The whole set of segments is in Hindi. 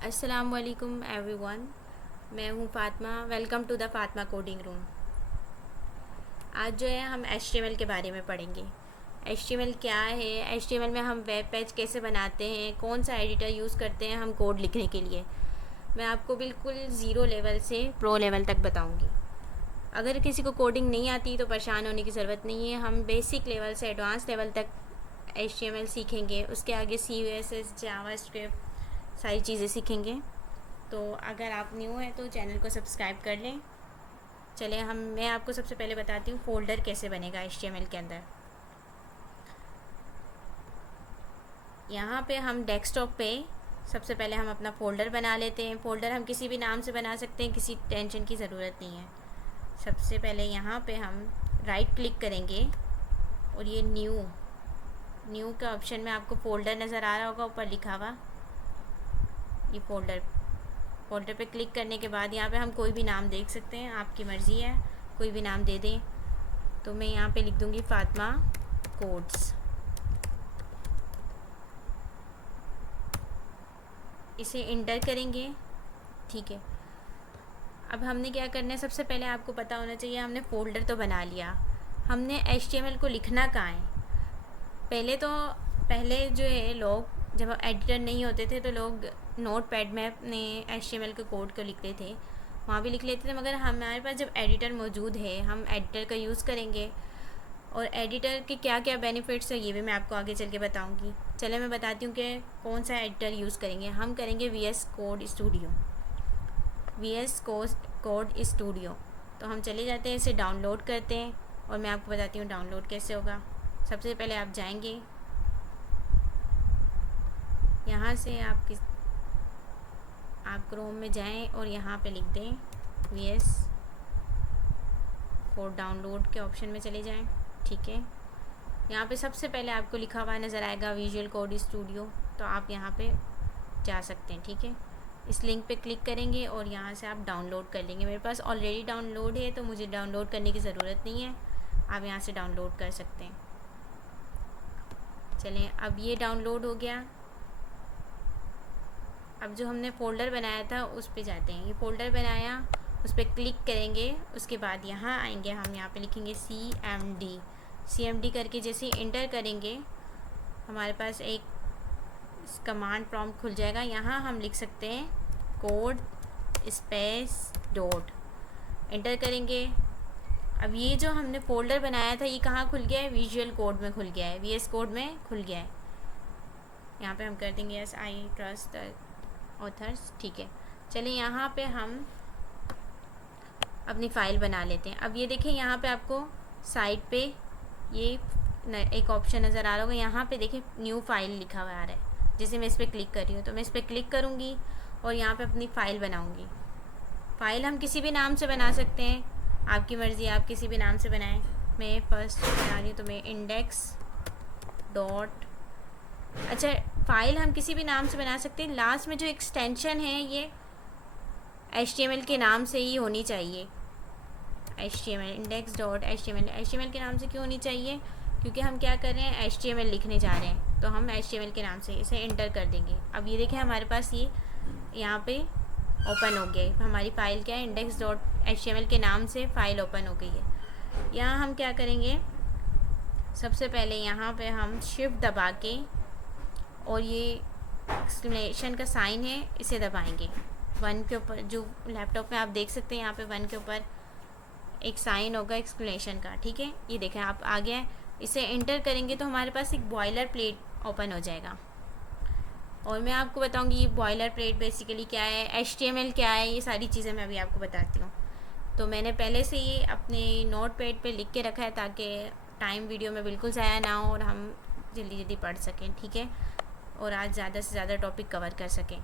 अस्सलाम वालेकुम एवरीवन। मैं हूँ Fatima. Welcome to the Fatima coding room. आज जो है हम HTML के बारे में पढ़ेंगे। HTML क्या है, HTML में हम वेब पेज कैसे बनाते हैं, कौन सा एडिटर यूज़ करते हैं हम कोड लिखने के लिए। मैं आपको बिल्कुल ज़ीरो लेवल से प्रो लेवल तक बताऊँगी। अगर किसी को कोडिंग नहीं आती तो परेशान होने की ज़रूरत नहीं है। हम बेसिक लेवल से एडवांस लेवल तक HTML सीखेंगे। उसके आगे CSS, जावास्क्रिप्ट सारी चीज़ें सीखेंगे। तो अगर आप न्यू हैं तो चैनल को सब्सक्राइब कर लें। चलिए मैं आपको सबसे पहले बताती हूँ फ़ोल्डर कैसे बनेगा HTML के अंदर। यहाँ पे हम डेस्कटॉप पे सबसे पहले हम अपना फ़ोल्डर बना लेते हैं। फ़ोल्डर हम किसी भी नाम से बना सकते हैं, किसी टेंशन की ज़रूरत नहीं है। सबसे पहले यहाँ पे हम राइट क्लिक करेंगे और ये न्यू के ऑप्शन में आपको फ़ोल्डर नज़र आ रहा होगा ऊपर लिखा हुआ, ये फ़ोल्डर पे क्लिक करने के बाद यहाँ पे हम कोई भी नाम देख सकते हैं, आपकी मर्ज़ी है, कोई भी नाम दे दें। तो मैं यहाँ पे लिख दूँगी फ़ातिमा कोड्स। इसे इंटर करेंगे, ठीक है। अब हमने क्या करना है, सबसे पहले आपको पता होना चाहिए हमने फ़ोल्डर तो बना लिया, हमने HTML को लिखना कहाँ है। पहले जो है लोग जब एडिटर नहीं होते थे तो लोग नोट पैड में अपने HTML के कोड को लिखते थे, वहाँ भी लिख लेते थे। मगर हमारे पास जब एडिटर मौजूद है हम एडिटर का यूज़ करेंगे। और एडिटर के क्या क्या बेनिफिट्स है ये भी मैं आपको आगे चल के बताऊँगी। चले मैं बताती हूँ कि कौन सा एडिटर यूज़ करेंगे। हम करेंगे VS code studio. Code studio. तो हम चले जाते हैं, इसे डाउनलोड करते हैं और मैं आपको बताती हूँ डाउनलोड कैसे होगा। सबसे पहले आप जाएंगे, यहाँ से आप क्रोम में जाएं और यहाँ पे लिख दें VS कोड। डाउनलोड के ऑप्शन में चले जाएं, ठीक है। यहाँ पे सबसे पहले आपको लिखा हुआ नज़र आएगा विजुअल कोड स्टूडियो, तो आप यहाँ पे जा सकते हैं, ठीक है। इस लिंक पे क्लिक करेंगे और यहाँ से आप डाउनलोड कर लेंगे। मेरे पास ऑलरेडी डाउनलोड है तो मुझे डाउनलोड करने की ज़रूरत नहीं है, आप यहाँ से डाउनलोड कर सकते हैं। चलें, अब ये डाउनलोड हो गया। अब जो हमने फ़ोल्डर बनाया था उस पे जाते हैं। ये फ़ोल्डर बनाया, उस पर क्लिक करेंगे, उसके बाद यहाँ आएंगे, हम यहाँ पे लिखेंगे CMD करके जैसे इंटर करेंगे हमारे पास एक कमांड प्रॉम्प्ट खुल जाएगा। यहाँ हम लिख सकते हैं कोड स्पेस डॉट, इंटर करेंगे। अब ये जो हमने फ़ोल्डर बनाया था ये कहाँ खुल गया है, विजुअल कोड में खुल गया है, VS कोड में खुल गया है। यहाँ पे हम कर देंगे यस आई ट्रस्ट ऑथर्स, ठीक है। चलिए यहाँ पे हम अपनी फ़ाइल बना लेते हैं। अब ये देखें यहाँ पे आपको साइड पे ये एक ऑप्शन नज़र आ रहा होगा, यहाँ पे देखें न्यू फाइल लिखा हुआ आ रहा है। जैसे मैं इस पर क्लिक कर रही हूँ तो मैं इस पर क्लिक करूँगी और यहाँ पे अपनी फ़ाइल बनाऊँगी। फ़ाइल हम किसी भी नाम से बना सकते हैं, आपकी मर्ज़ी, आप किसी भी नाम से बनाएं। मैं फ़र्स्ट बना रही हूँ तो मैं इंडेक्स डॉट, अच्छा फ़ाइल हम किसी भी नाम से बना सकते हैं। लास्ट में जो एक्सटेंशन है ये HTML के नाम से ही होनी चाहिए। HTML इंडेक्स डॉट HTML के नाम से क्यों होनी चाहिए, क्योंकि हम क्या कर रहे हैं HTML लिखने जा रहे हैं, तो हम HTML के नाम से इसे इंटर कर देंगे। अब ये देखें हमारे पास ये यहाँ पे ओपन हो गया है। हमारी फ़ाइल क्या है, इंडेक्स डॉट HTML के नाम से फ़ाइल ओपन हो गई है। यहाँ हम क्या करेंगे, सबसे पहले यहाँ पे हम शिफ्ट दबा के और ये एक्सक्लेमेशन का साइन है इसे दबाएंगे। 1 के ऊपर, जो लैपटॉप में आप देख सकते हैं यहाँ पे 1 के ऊपर एक साइन होगा एक्सक्लेमेशन का, ठीक है। ये देखें आप आ गया है, इसे इंटर करेंगे तो हमारे पास एक बॉयलर प्लेट ओपन हो जाएगा। और मैं आपको बताऊंगी ये बॉयलर प्लेट बेसिकली क्या है, HTML क्या है, ये सारी चीज़ें मैं अभी आपको बताती हूँ। तो मैंने पहले से ये अपने नोट पैड पर लिख के रखा है ताकि टाइम वीडियो में बिल्कुल ज़ाया ना हो और हम जल्दी जल्दी पढ़ सकें, ठीक है, और आज ज़्यादा से ज़्यादा टॉपिक कवर कर सकें।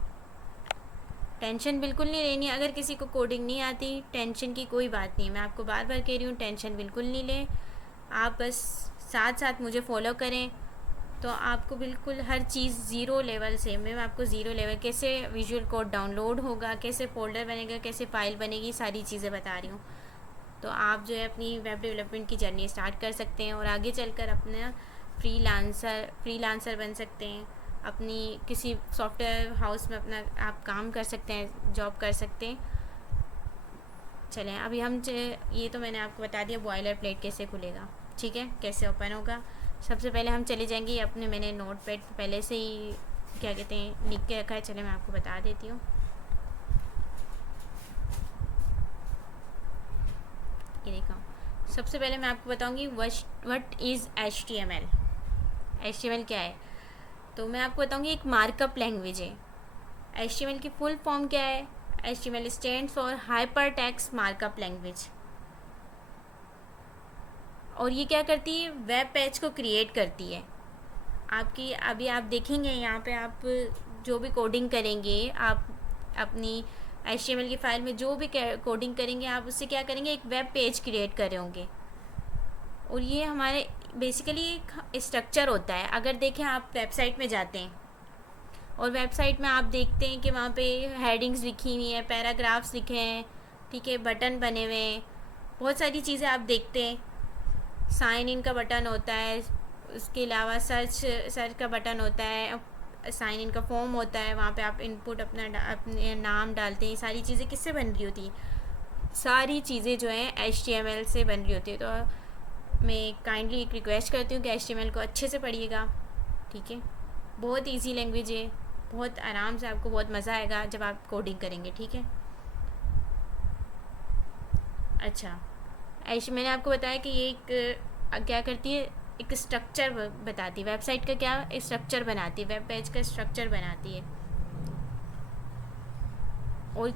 टेंशन बिल्कुल नहीं लेनी, अगर किसी को कोडिंग नहीं आती टेंशन की कोई बात नहीं है। मैं आपको बार बार कह रही हूँ टेंशन बिल्कुल नहीं लें, आप बस साथ साथ मुझे फॉलो करें तो आपको बिल्कुल हर चीज़ ज़ीरो लेवल से, मैं आपको ज़ीरो लेवल कैसे विजुअल कोड डाउनलोड होगा, कैसे फ़ोल्डर बनेगा, कैसे फ़ाइल बनेगी, सारी चीज़ें बता रही हूँ। तो आप जो है अपनी वेब डेवलपमेंट की जर्नी स्टार्ट कर सकते हैं और आगे चलकर अपना फ्रीलांसर बन सकते हैं, अपनी किसी सॉफ्टवेयर हाउस में अपना आप काम कर सकते हैं, जॉब कर सकते हैं। चलें अभी हम ये तो मैंने आपको बता दिया बॉयलर प्लेट कैसे खुलेगा, ठीक है, कैसे ओपन होगा। सबसे पहले हम चले जाएंगे अपने, मैंने नोट पैड पहले से ही क्या कहते हैं लिख के रखा है, चले मैं आपको बता देती हूँ। ये देखो, सबसे पहले मैं आपको बताऊंगी व्हाट इज़ HTML। HTML क्या है, तो मैं आपको बताऊंगी एक मार्कअप लैंग्वेज है। HTML की फुल फॉर्म क्या है, HTML stands for hyper text markup language. और ये क्या करती है, वेब पेज को क्रिएट करती है आपकी। अभी आप देखेंगे यहाँ पे, आप जो भी कोडिंग करेंगे, आप अपनी HTML की फ़ाइल में जो भी कोडिंग करेंगे, आप उससे क्या करेंगे, एक वेब पेज क्रिएट कर रहे होंगे। और ये हमारे बेसिकली एक स्ट्रक्चर होता है। अगर देखें आप वेबसाइट में जाते हैं और वेबसाइट में आप देखते हैं कि वहाँ पे हेडिंग्स लिखी हुई हैं, पैराग्राफ्स लिखे हैं, ठीक है, बटन बने हुए हैं, बहुत सारी चीज़ें आप देखते हैं। साइन इन का बटन होता है, उसके अलावा सर्च का बटन होता है, साइन इन का फॉर्म होता है, वहाँ पे आप इनपुट अपने नाम डालते हैं। सारी चीज़ें किससे बन रही होती हैं, सारी चीज़ें जो हैं HTML से बन रही होती है। तो मैं काइंडली एक रिक्वेस्ट करती हूँ कि HTML को अच्छे से पढ़िएगा, ठीक है। बहुत ईजी लैंग्वेज है, बहुत आराम से आपको बहुत मज़ा आएगा जब आप कोडिंग करेंगे, ठीक है। अच्छा, मैंने आपको बताया कि ये एक क्या करती है, एक स्ट्रक्चर बताती है, वेबसाइट का क्या स्ट्रक्चर बनाती है, वेब पेज का स्ट्रक्चर बनाती है। और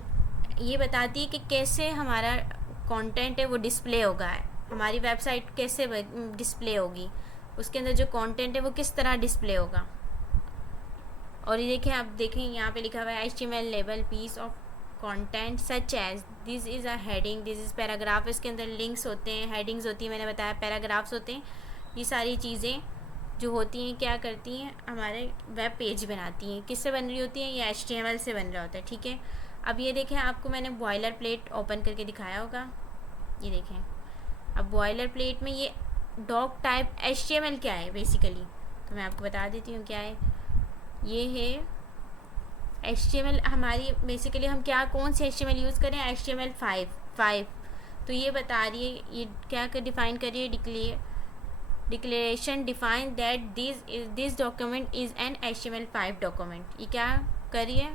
ये बताती है कि कैसे हमारा कंटेंट है वो डिस्प्ले होगा, हमारी वेबसाइट कैसे डिस्प्ले होगी, उसके अंदर जो कंटेंट है वो किस तरह डिस्प्ले होगा। और ये देखें, आप देखें यहाँ पे लिखा हुआ है HTML label piece of content such as this is a heading, this is paragraph. इसके अंदर लिंक्स होते हैं, हेडिंग्स होती है, मैंने बताया पैराग्राफ्स होते हैं। ये सारी चीज़ें जो होती हैं क्या करती हैं, हमारे वेब पेज बनाती हैं। किससे बन रही होती हैं, ये HTML से बन रहा होता है, ठीक है। अब ये देखें, आपको मैंने बॉयलर प्लेट ओपन करके दिखाया होगा, ये देखें। अब बॉयलर प्लेट में ये डॉक टाइप HTML क्या है बेसिकली, तो मैं आपको बता देती हूँ क्या है। ये है HTML हमारी, बेसिकली हम क्या कौन सी HTML यूज़ करें, HTML5। तो ये बता रही है, ये क्या कर डिफ़ाइन कर रही है, declaration define that this document is an HTML5 document. ये क्या कर रही है,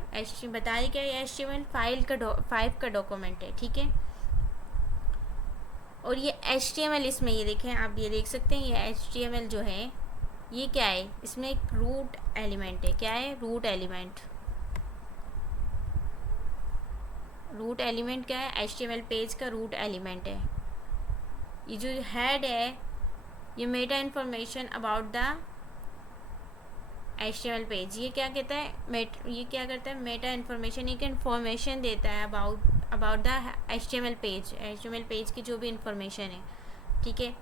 बता रही क्या, ये HTML5 का डॉक्यूमेंट है, ठीक है। और ये HTML इसमें ये देखें, आप ये देख सकते हैं, ये HTML जो है ये क्या है, इसमें एक रूट एलिमेंट है। क्या है, रूट एलिमेंट। रूट एलिमेंट क्या है, HTML पेज का रूट एलिमेंट है। ये जो हेड है, ये Meta information about the HTML page, ये क्या कहता है, ये क्या करता है, मेटा इन्फॉर्मेशन, एक इन्फॉर्मेशन देता है अबाउट द HTML पेज की जो भी इन्फॉर्मेशन है, ठीक है।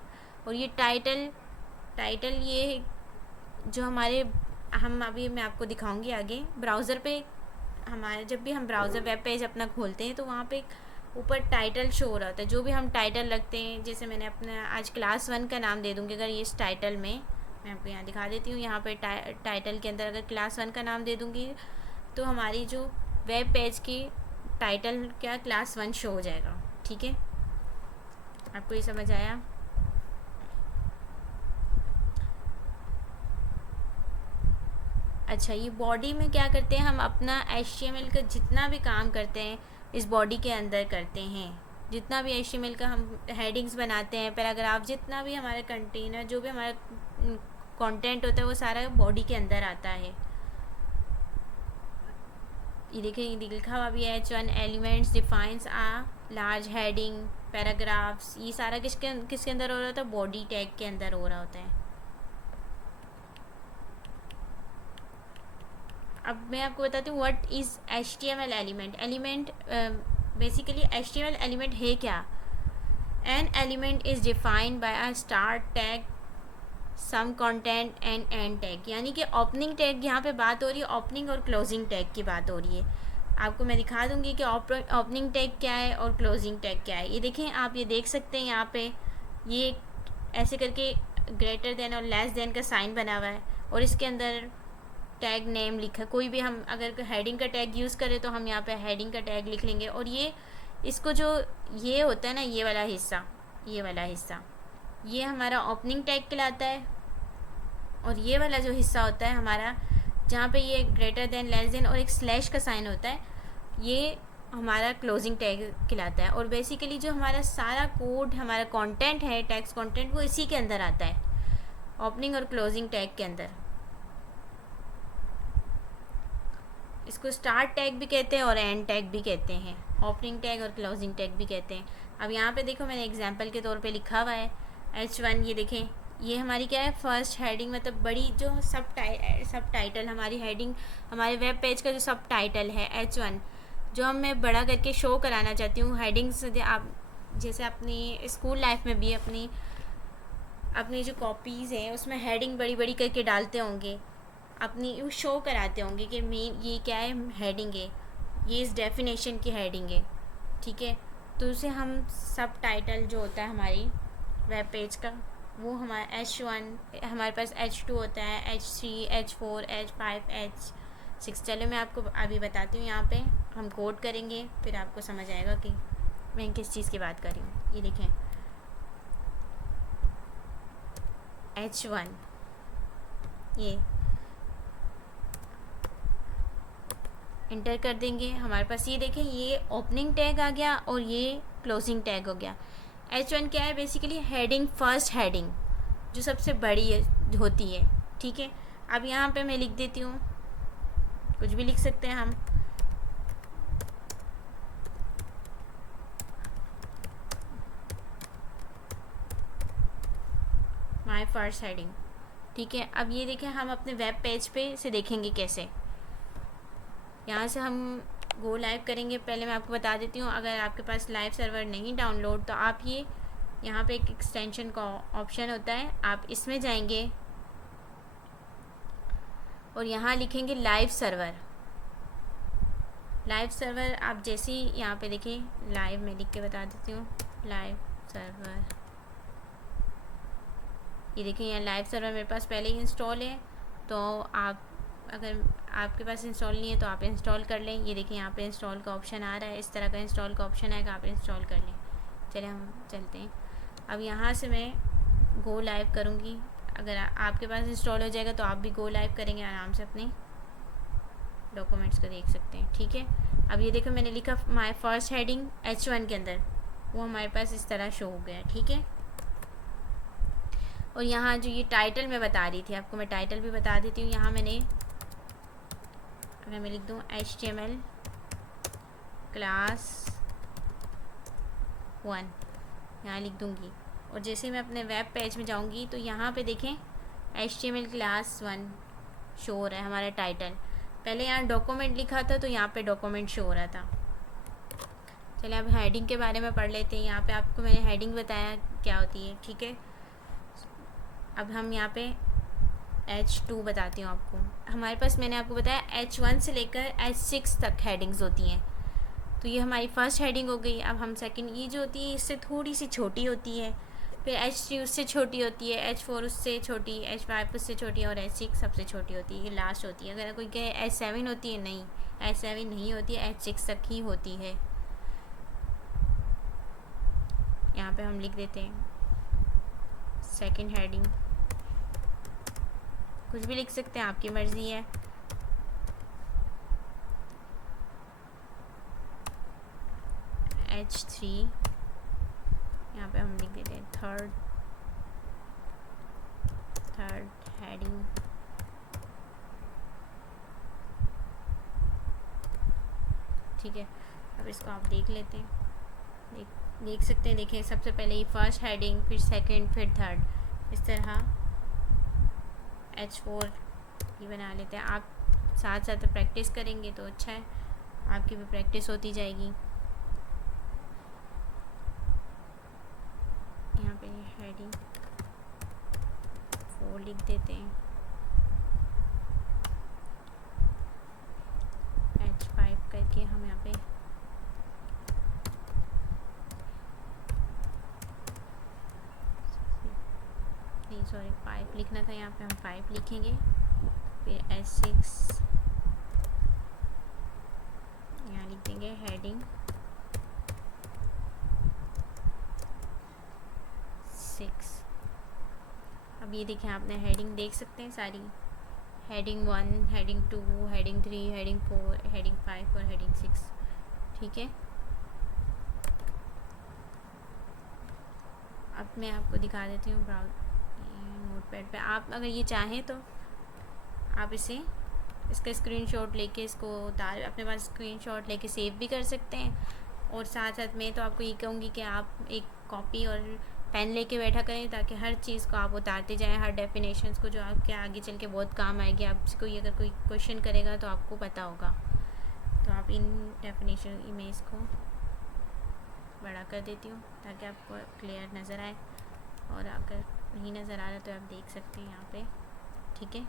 और ये टाइटल ये जो हमारे, हम अभी मैं आपको दिखाऊंगी आगे, ब्राउज़र पे हमारे जब भी हम ब्राउज़र वेब पेज अपना खोलते हैं तो वहाँ पे ऊपर टाइटल शो हो रहा होता है। जो भी हम टाइटल रखते हैं, जैसे मैंने अपना आज क्लास 1 का नाम दे दूँगी, अगर इस टाइटल में मैं आपको यहाँ दिखा देती हूँ, यहाँ पे टाइटल के अंदर अगर क्लास 1 का नाम दे दूँगी तो हमारी जो वेब पेज की टाइटल क्या क्लास 1 शो हो जाएगा, ठीक है। आपको ये समझ आया। अच्छा, ये बॉडी में क्या करते हैं, हम अपना HTML का जितना भी काम करते हैं इस बॉडी के अंदर करते हैं। जितना भी HTML का हम हेडिंग्स बनाते हैं, पैराग्राफ, जितना भी हमारा कंटेनर, जो भी हमारा कंटेंट होता है वो सारा बॉडी के अंदर आता है। ये देखिए, ये लिखा हुआ भी है, H1 एलिमेंट्स डिफाइंस आ लार्ज हेडिंग पैराग्राफ्स। ये सारा किसके अंदर हो रहा होता है, बॉडी टैग के अंदर हो रहा होता है। अब मैं आपको बताती हूँ what is HTML element basically HTML element है क्या। An element is defined by a start tag, some content and end tag. यानी कि ओपनिंग टैग यहाँ पे बात हो रही है, ओपनिंग और क्लोजिंग टैग की बात हो रही है। आपको मैं दिखा दूँगी कि ओपनिंग टैग क्या है और क्लोजिंग टैग क्या है। ये देखें, आप ये देख सकते हैं यहाँ पे, ये ऐसे करके ग्रेटर देन और लेस देन का साइन बना हुआ है, और इसके अंदर टैग नेम लिखा, कोई भी हम अगर हेडिंग का टैग यूज़ करें तो हम यहाँ पे हेडिंग का टैग लिख लेंगे। और ये इसको जो ये होता है ना, ये वाला हिस्सा ये हमारा ओपनिंग टैग कहलाता है। और ये वाला जो हिस्सा होता है हमारा, जहाँ पे ये ग्रेटर देन, लेस देन और एक स्लैश का साइन होता है, ये हमारा क्लोजिंग टैग कहलाता है। और बेसिकली जो हमारा सारा कोड, हमारा कंटेंट है, टेक्स्ट कंटेंट, वो इसी के अंदर आता है, ओपनिंग और क्लोजिंग टैग के अंदर। इसको स्टार्ट टैग भी कहते हैं और एंड टैग भी कहते हैं, ओपनिंग टैग और क्लोजिंग टैग भी कहते हैं। अब यहाँ पे देखो मैंने एग्जांपल के तौर पे लिखा हुआ है H1। ये देखें, ये हमारी क्या है, फर्स्ट हेडिंग, मतलब बड़ी जो सब टाइटल हमारी हेडिंग, हमारे वेब पेज का जो सब टाइटल है H1, जो हम मैं बड़ा करके शो कराना चाहती हूँ। हेडिंग्स आप जैसे अपनी स्कूल लाइफ में भी अपनी जो कॉपीज़ हैं उसमें हेडिंग बड़ी बड़ी करके डालते होंगे, अपनी शो कराते होंगे कि मेन ये क्या है, हेडिंग है, ये इस डेफिनेशन की हेडिंग है, ठीक है। तो उसे हम सब टाइटल जो होता है हमारी वेब पेज का, वो हमारा H1, हमारे पास H2 होता है, H3, H4, H5, H6। चलो मैं आपको अभी बताती हूँ। यहाँ पे हम कोड करेंगे, फिर आपको समझ आएगा कि मैं किस चीज़ की बात कर रही हूँ। ये देखें H1, ये इंटर कर देंगे, हमारे पास ये देखें, ये ओपनिंग टैग आ गया और ये क्लोजिंग टैग हो गया। H1 क्या है, बेसिकली हेडिंग, फर्स्ट हेडिंग जो सबसे बड़ी होती है, ठीक है। अब यहाँ पे मैं लिख देती हूँ, कुछ भी लिख सकते हैं हम, माय फर्स्ट हेडिंग, ठीक है। अब ये देखें, हम अपने वेब पेज पे से देखेंगे कैसे। यहाँ से हम गो लाइव करेंगे। पहले मैं आपको बता देती हूँ, अगर आपके पास लाइव सर्वर नहीं डाउनलोड, तो आप ये यहाँ पे एक एक्सटेंशन का ऑप्शन होता है, आप इसमें जाएंगे और यहाँ लिखेंगे लाइव सर्वर। लाइव सर्वर आप जैसे ही यहाँ पे देखें, लाइव मैं लिख के बता देती हूँ, लाइव सर्वर, ये देखिए यहाँ लाइव सर्वर मेरे पास पहले ही इंस्टॉल है। तो आप, अगर आपके पास इंस्टॉल नहीं है तो आप इंस्टॉल कर लें। ये देखिए यहाँ पे इंस्टॉल का ऑप्शन आ रहा है, इस तरह का इंस्टॉल का ऑप्शन आएगा, आप इंस्टॉल कर लें। चलिए हम चलते हैं। अब यहाँ से मैं गो लाइव करूँगी। अगर आपके पास इंस्टॉल हो जाएगा तो आप भी गो लाइव करेंगे, आराम से अपने डॉक्यूमेंट्स को देख सकते हैं, ठीक है। अब ये देखो मैंने लिखा माय फर्स्ट हेडिंग H1 के अंदर, वो हमारे पास इस तरह शो हो गया, ठीक है। और यहाँ जो ये टाइटल मैं बता रही थी आपको, मैं टाइटल भी बता देती हूँ। यहाँ मैंने, अगर मैं लिख दूँ HTML क्लास 1, यहाँ लिख दूँगी, और जैसे मैं अपने वेब पेज में जाऊँगी तो यहाँ पे देखें HTML क्लास 1 शो हो रहा है हमारा टाइटल। पहले यहाँ डॉक्यूमेंट लिखा था तो यहाँ पे डॉक्यूमेंट शो हो रहा था। चलिए अब हेडिंग के बारे में पढ़ लेते हैं। यहाँ पे आपको मैंने हेडिंग बताया क्या होती है, ठीक है। अब हम यहाँ पे H2 बताती हूँ आपको। हमारे पास मैंने आपको बताया H1 से लेकर H6 तक हेडिंग्स होती हैं। तो ये हमारी फर्स्ट हेडिंग हो गई। अब हम सेकंड, ये जो होती है इससे थोड़ी सी छोटी होती है, फिर H3 उससे छोटी होती है, H4 उससे छोटी, H5 उससे छोटी और H6 सबसे छोटी होती है, ये लास्ट होती है। अगर कोई कहे H7 होती है, नहीं, H7 नहीं होती है, H6 तक ही होती है। यहाँ पे हम लिख देते हैं सेकंड हेडिंग, कुछ भी लिख सकते हैं, आपकी मर्ज़ी है। H3 यहाँ पे हम लिख देते हैं थर्ड हेडिंग, ठीक है। अब इसको आप देख लेते हैं, देख सकते हैं। देखें सबसे पहले ये फर्स्ट हेडिंग, फिर सेकंड, फिर थर्ड, इस तरह H4 भी बना लेते हैं। आप साथ साथ प्रैक्टिस करेंगे तो अच्छा है, आपकी भी प्रैक्टिस होती जाएगी। यहाँ पे हेडिंग 4 लिख देते हैं, H5 करके हम यहाँ पे नहीं, सॉरी 5 लिखना था, यहाँ पे हम 5 लिखेंगे। फिर H6 यहाँ लिख देंगे हेडिंग 6। अब ये देखें, आपने हेडिंग देख सकते हैं सारी, heading 1, heading 2, heading 3, heading 4, heading 5 और हेडिंग 6। ठीक है, अब मैं आपको दिखा देती हूँ नोटपैड पे। आप अगर ये चाहें तो आप इसका स्क्रीनशॉट लेके इसको उतार अपने पास स्क्रीनशॉट लेके सेव भी कर सकते हैं। और साथ साथ में तो आपको ये कहूँगी कि आप एक कॉपी और पेन लेके बैठा करें, ताकि हर चीज़ को आप उतारते जाएं, हर डेफिनेशंस को, जो आपके आगे चल के बहुत काम आएगी। आपको ये अगर कोई क्वेश्चन करेगा तो आपको पता होगा। तो आप इन डेफिनेशन इमेज को बड़ा कर देती हूँ ताकि आपको क्लियर नज़र आए, और अगर नहीं नज़र आ रहा तो आप देख सकते हैं यहाँ पे। ठीक है,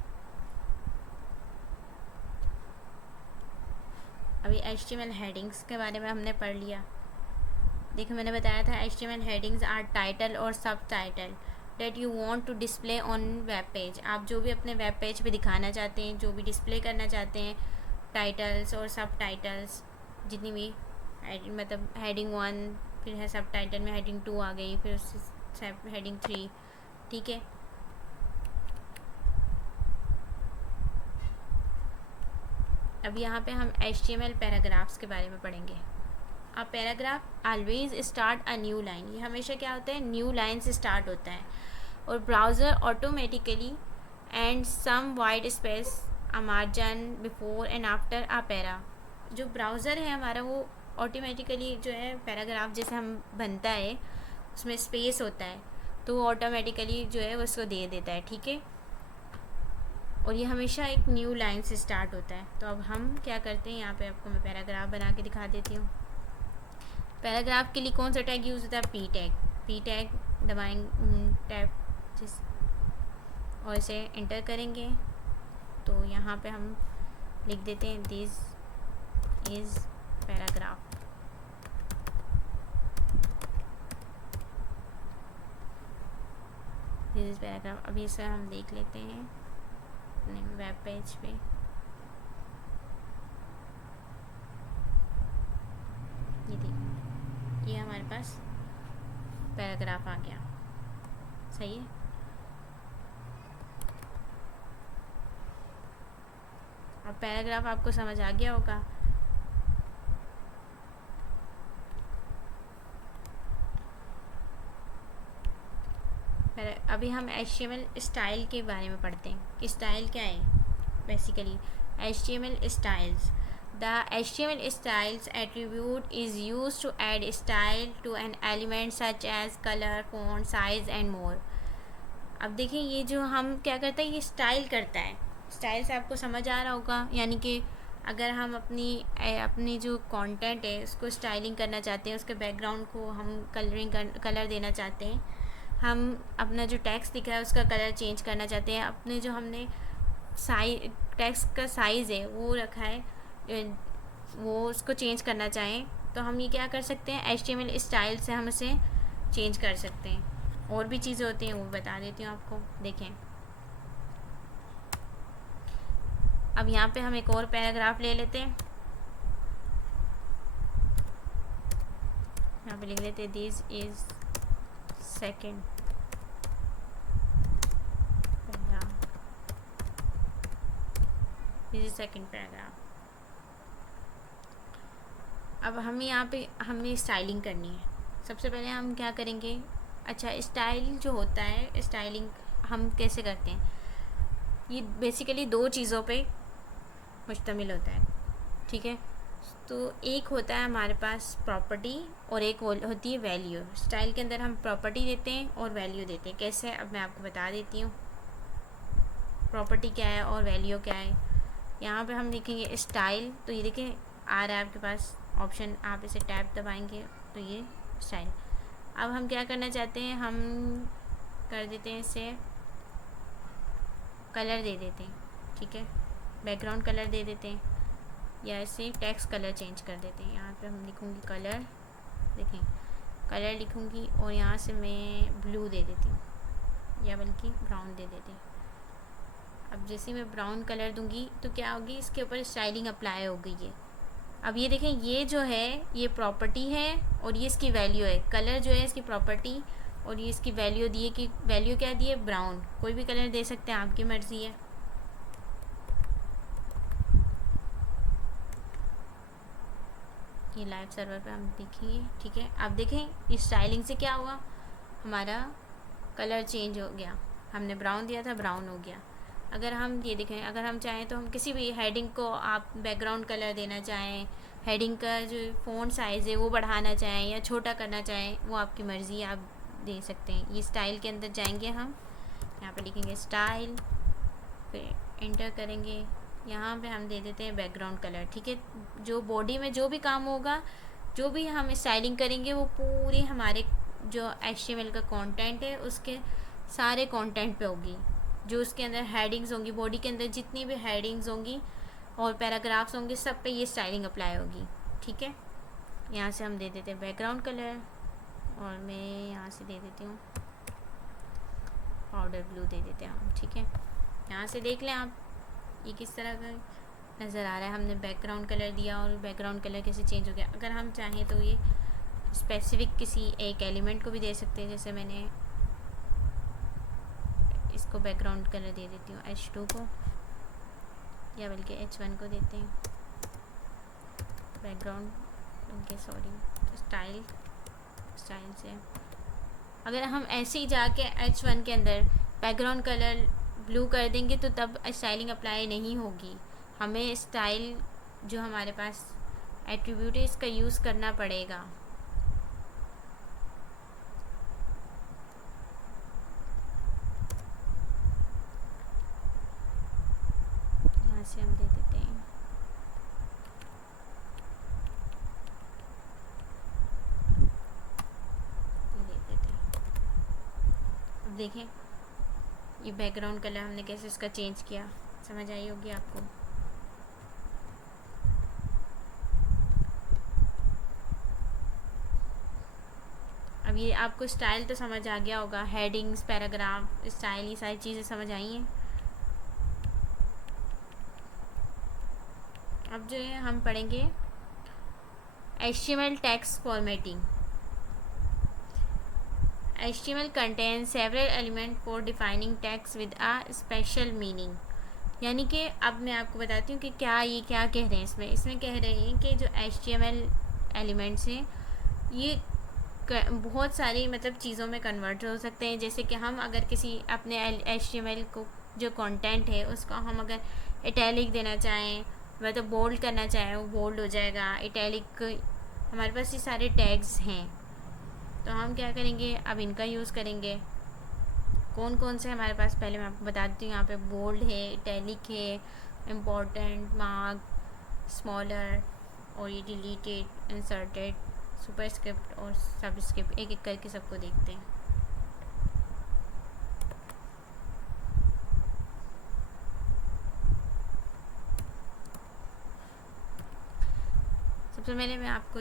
अभी HTML हेडिंग्स के बारे में हमने पढ़ लिया। देखो, मैंने बताया था HTML हेडिंग्स आर टाइटल और subtitle that you want to display on web page. आप जो भी अपने वेब पेज पे दिखाना चाहते हैं, जो भी डिस्प्ले करना चाहते हैं, टाइटल्स और सब टाइटल्स जितनी भी, मतलब हेडिंग 1, फिर है सब टाइटल में हेडिंग 2 आ गई, फिर उससे हेडिंग 3। ठीक है, अब यहाँ पे हम HTML पैराग्राफ्स के बारे में पढ़ेंगे। A paragraph always start a new line. ये हमेशा क्या होता है, न्यू लाइन से स्टार्ट होता है। और browser automatically and some white space a margin before and after a para. जो ब्राउज़र है हमारा, वो ऑटोमेटिकली जो है पैराग्राफ जैसे हम बनता है उसमें स्पेस होता है, तो वो ऑटोमेटिकली जो है वो उसको दे देता है। ठीक है, और ये हमेशा एक न्यू लाइन से स्टार्ट होता है। तो अब हम क्या करते हैं, यहाँ पे आपको मैं पैराग्राफ बना के दिखा देती हूँ। पैराग्राफ के लिए कौन सा टैग यूज़ होता है, पी टैग। पी टैग दबाएंगे टैब और इसे इंटर करेंगे तो यहाँ पे हम लिख देते हैं this is paragraph. This is paragraph. अभी इसे हम देख लेते हैं अपने वेब पेज पे। ये देखिए, ये हमारे पास पैराग्राफ आ गया। सही है, अब पैराग्राफ आपको समझ आ गया होगा। अभी हम HTML स्टाइल के बारे में पढ़ते हैं कि स्टाइल क्या है। Basically HTML styles, the HTML styles attribute is used to add style to an element such as color, font, size and more। अब देखिए, ये जो हम क्या करते हैं, ये स्टाइल करता है। स्टाइल से आपको समझ आ रहा होगा, यानी कि अगर हम अपनी जो कंटेंट है उसको स्टाइलिंग करना चाहते हैं, उसके बैकग्राउंड को हम कलर देना चाहते हैं, हम अपना जो टेक्स्ट दिख रहा है उसका कलर चेंज करना चाहते हैं, अपने जो हमने टेक्स्ट का साइज़ है वो रखा है, वो उसको चेंज करना चाहें तो हम ये क्या कर सकते हैं, HTML स्टाइल से हम इसे चेंज कर सकते हैं। और भी चीज़ें होती हैं, वो बता देती हूँ आपको। देखें, अब यहाँ पे हम एक और पैराग्राफ ले लेते हैं। यहाँ पे लिख लेते हैं this is second paragraph, this is second paragraph. अब हम यहाँ पे हमें स्टाइलिंग करनी है। सबसे पहले हम क्या करेंगे, अच्छा स्टाइल जो होता है, स्टाइलिंग हम कैसे करते हैं, ये बेसिकली दो चीज़ों पे मुश्तमिल होता है। ठीक है, तो एक होता है हमारे पास प्रॉपर्टी और एक होती है वैल्यू। स्टाइल के अंदर हम प्रॉपर्टी देते हैं और वैल्यू देते हैं। कैसे, अब मैं आपको बता देती हूँ प्रॉपर्टी क्या है और वैल्यू क्या है। यहाँ पे हम लिखेंगे स्टाइल, तो ये देखें आ रहा है आपके पास ऑप्शन, आप इसे टैब दबाएंगे तो ये स्टाइल। अब हम क्या करना चाहते हैं, हम कर देते हैं इसे कलर दे देते हैं। ठीक है, बैकग्राउंड कलर दे देते हैं या इसे टेक्स्ट कलर चेंज कर देते हैं। यहाँ पे हम लिखूँगी कलर, देखें कलर लिखूँगी और यहाँ से मैं ब्लू दे देती हूँ या बल्कि ब्राउन दे देती हूँ। अब जैसे मैं ब्राउन कलर दूंगी तो क्या होगी, इसके ऊपर स्टाइलिंग अप्लाई हो गई है। अब ये देखें, ये जो है ये प्रॉपर्टी है और ये इसकी वैल्यू है। कलर जो है इसकी प्रॉपर्टी और ये इसकी वैल्यू दी है, कि वैल्यू क्या दी है, ब्राउन। कोई भी कलर दे सकते हैं, आपकी मर्ज़ी है। ये लाइव सर्वर पे हम देखेंगे, ठीक है। अब देखें इस स्टाइलिंग से क्या हुआ, हमारा कलर चेंज हो गया। हमने ब्राउन दिया था, ब्राउन हो गया। अगर हम ये देखें, अगर हम चाहें तो हम किसी भी हेडिंग को आप बैकग्राउंड कलर देना चाहें, हेडिंग का जो फ़ॉन्ट साइज़ है वो बढ़ाना चाहें या छोटा करना चाहें, वो आपकी मर्ज़ी, आप दे सकते हैं। ये स्टाइल के अंदर जाएंगे, हम यहाँ पे लिखेंगे स्टाइल, फिर एंटर करेंगे। यहाँ पे हम दे देते हैं बैकग्राउंड कलर, ठीक है। जो बॉडी में जो भी काम होगा, जो भी हम स्टाइलिंग करेंगे, वो पूरी हमारे जो HTML का कंटेंट है उसके सारे कंटेंट पे होगी। जो उसके अंदर हेडिंग्स होंगी, बॉडी के अंदर जितनी भी हेडिंग्स होंगी और पैराग्राफ्स होंगे, सब पे ये स्टाइलिंग अप्लाई होगी, ठीक है। यहाँ से हम दे देते हैं बैकग्राउंड कलर और मैं यहाँ से दे देती हूँ पाउडर ब्लू, दे देते हैं हम, ठीक है। यहाँ से देख लें आप ये किस तरह का नज़र आ रहा है। हमने बैकग्राउंड कलर दिया और बैकग्राउंड कलर कैसे चेंज हो गया। अगर हम चाहें तो ये स्पेसिफिक किसी एक एलिमेंट को भी दे सकते हैं। जैसे मैंने इसको बैकग्राउंड कलर दे देती हूँ H2 को, या बल्कि H1 को देते हैं बैकग्राउंड, उनके सॉरी स्टाइल से। अगर हम ऐसे ही जाके H1 के अंदर बैकग्राउंड कलर ब्लू कर देंगे तो तब स्टाइलिंग अप्लाई नहीं होगी। हमें स्टाइल जो हमारे पास एट्रीब्यूट है इसका यूज़ करना पड़ेगा। यहाँ से हम दे देते हैं अब देखें ये बैकग्राउंड कलर हमने कैसे इसका चेंज किया, समझ आई होगी आपको। अब ये आपको स्टाइल तो समझ आ गया होगा, हेडिंग्स, पैराग्राफ, स्टाइल, ये सारी चीज़ें समझ आई हैं। अब जो है हम पढ़ेंगे HTML text formatting. HTML contains several elements for defining text with a special meaning। यानी कि अब मैं आपको बताती हूँ कि ये क्या कह रहे हैं। इसमें कह रहे हैं कि जो HTML एलिमेंट्स हैं ये बहुत सारी मतलब चीज़ों में कन्वर्ट हो सकते हैं। जैसे कि हम अगर किसी अपने HTML को जो कंटेंट है उसको हम अगर इटैलिक देना चाहें, मतलब बोल्ड करना चाहें, वो बोल्ड हो जाएगा। इटैलिक, हमारे पास ये सारे टैग्स हैं, तो हम क्या करेंगे, अब इनका यूज़ करेंगे। कौन कौन से हमारे पास, पहले मैं आपको बता देती हूँ। यहाँ पे बोल्ड है, इटैलिक है, इम्पोर्टेंट, मार्क, स्मॉलर, और ये डिलीटेड, इंसर्टेड, सुपरस्क्रिप्ट और सबस्क्रिप्ट। एक एक करके सबको देखते हैं। सबसे पहले मैं आपको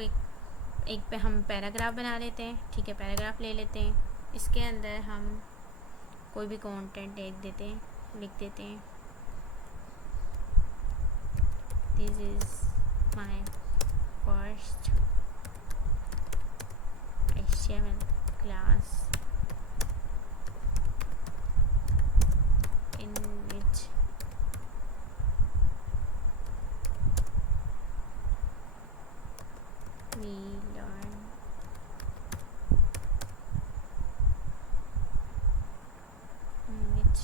एक पे हम पैराग्राफ बना लेते हैं, ठीक है। पैराग्राफ ले लेते हैं, इसके अंदर हम कोई भी कंटेंट लिख देते हैं। This is my first HTML class in which we learn which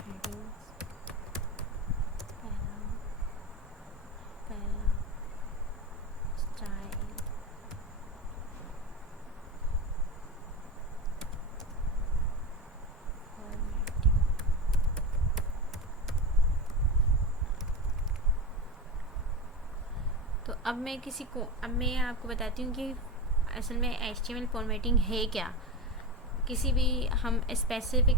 headings, style, तो अब मैं आपको बताती हूँ कि असल में HTML फॉर्मेटिंग है क्या। किसी भी हम स्पेसिफिक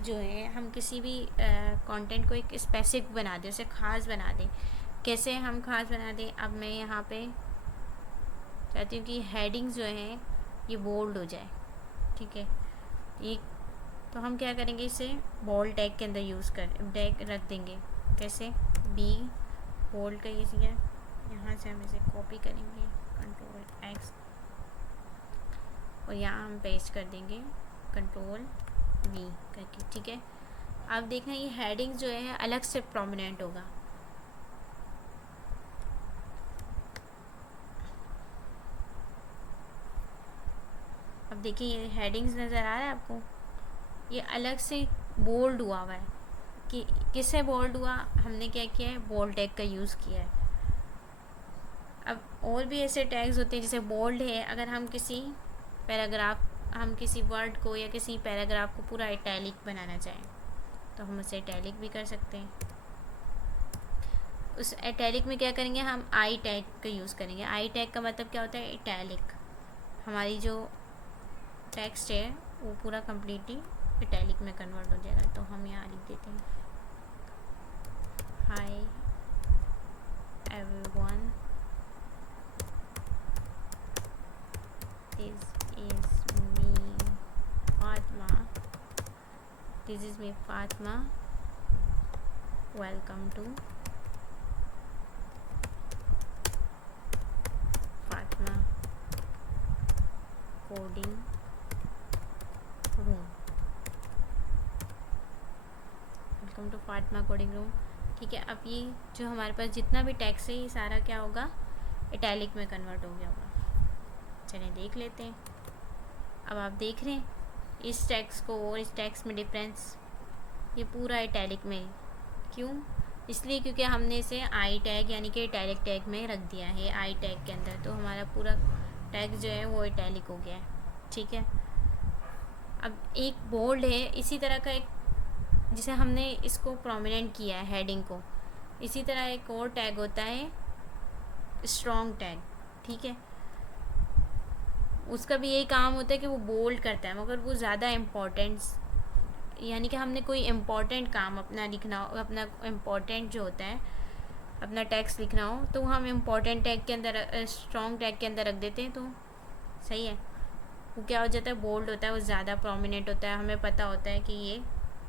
जो है हम किसी भी कंटेंट को एक स्पेसिफिक बना दें, उसे ख़ास बना दें। कैसे हम ख़ास बना दें? अब मैं यहाँ पे चाहती हूँ कि हेडिंग्स जो हैं ये बोल्ड हो जाए, ठीक है। ये तो हम क्या करेंगे, इसे बोल्ड टैग के अंदर यूज़ कर टैग रख देंगे। कैसे? बी बोल्ड का ये है, यहाँ से हम इसे कॉपी करेंगे Ctrl X और यहाँ हम पेस्ट कर देंगे Ctrl V करके, ठीक है। अब देखना ये हेडिंग जो है अलग से प्रोमिनेंट होगा। अब देखिए ये हेडिंग्स नज़र आ रहा है आपको, ये अलग से बोल्ड हुआ है। कि किससे बोल्ड हुआ? हमने क्या किया है, बोल्ड टैग का यूज़ किया है। अब और भी ऐसे टैग्स होते हैं जैसे बोल्ड है, अगर हम किसी पैराग्राफ, हम किसी वर्ड को या किसी पैराग्राफ को पूरा इटैलिक बनाना चाहें तो हम उसे इटैलिक भी कर सकते हैं। उस इटैलिक में क्या करेंगे, हम आई टैग का यूज़ करेंगे। आई टैग का मतलब क्या होता है? इटैलिक। हमारी जो टेक्स्ट है वो पूरा कम्प्लीटली इटैलिक में कन्वर्ट हो जाएगा। तो हम यहाँ लिख देते हैं, hi everyone, this is me Fatima, welcome to Fatima coding room, welcome to Fatima coding room, ठीक है। अब ये जो हमारे पास जितना भी टेक्स्ट है ये सारा क्या होगा, इटैलिक में कन्वर्ट हो गया होगा। चलिए देख लेते हैं। अब आप देख रहे हैं इस टेक्स्ट को और इस टेक्स्ट में डिफरेंस, ये पूरा इटैलिक में। क्यों? इसलिए क्योंकि हमने इसे आई टैग यानी कि इटैलिक टैग में रख दिया है, आई टैग के अंदर, तो हमारा पूरा टैग जो है वो इटैलिक हो गया है, ठीक है। अब एक बोल्ड है, इसी तरह का एक, जिसे हमने इसको प्रोमिनेंट किया है हेडिंग को, इसी तरह एक और टैग होता है स्ट्रॉन्ग टैग, ठीक है। उसका भी यही काम होता है कि वो बोल्ड करता है, मगर वो ज़्यादा इम्पोर्टेंस, यानी कि हमने कोई इम्पोर्टेंट काम अपना लिखना हो, अपना इम्पोर्टेंट जो होता है अपना टेक्स्ट लिखना हो, तो हम इम्पोर्टेंट टैग के अंदर, स्ट्रॉन्ग टैग के अंदर रख देते हैं, तो सही है। वो क्या हो जाता है, बोल्ड होता है, वो ज़्यादा प्रोमिनेंट होता है, हमें पता होता है कि ये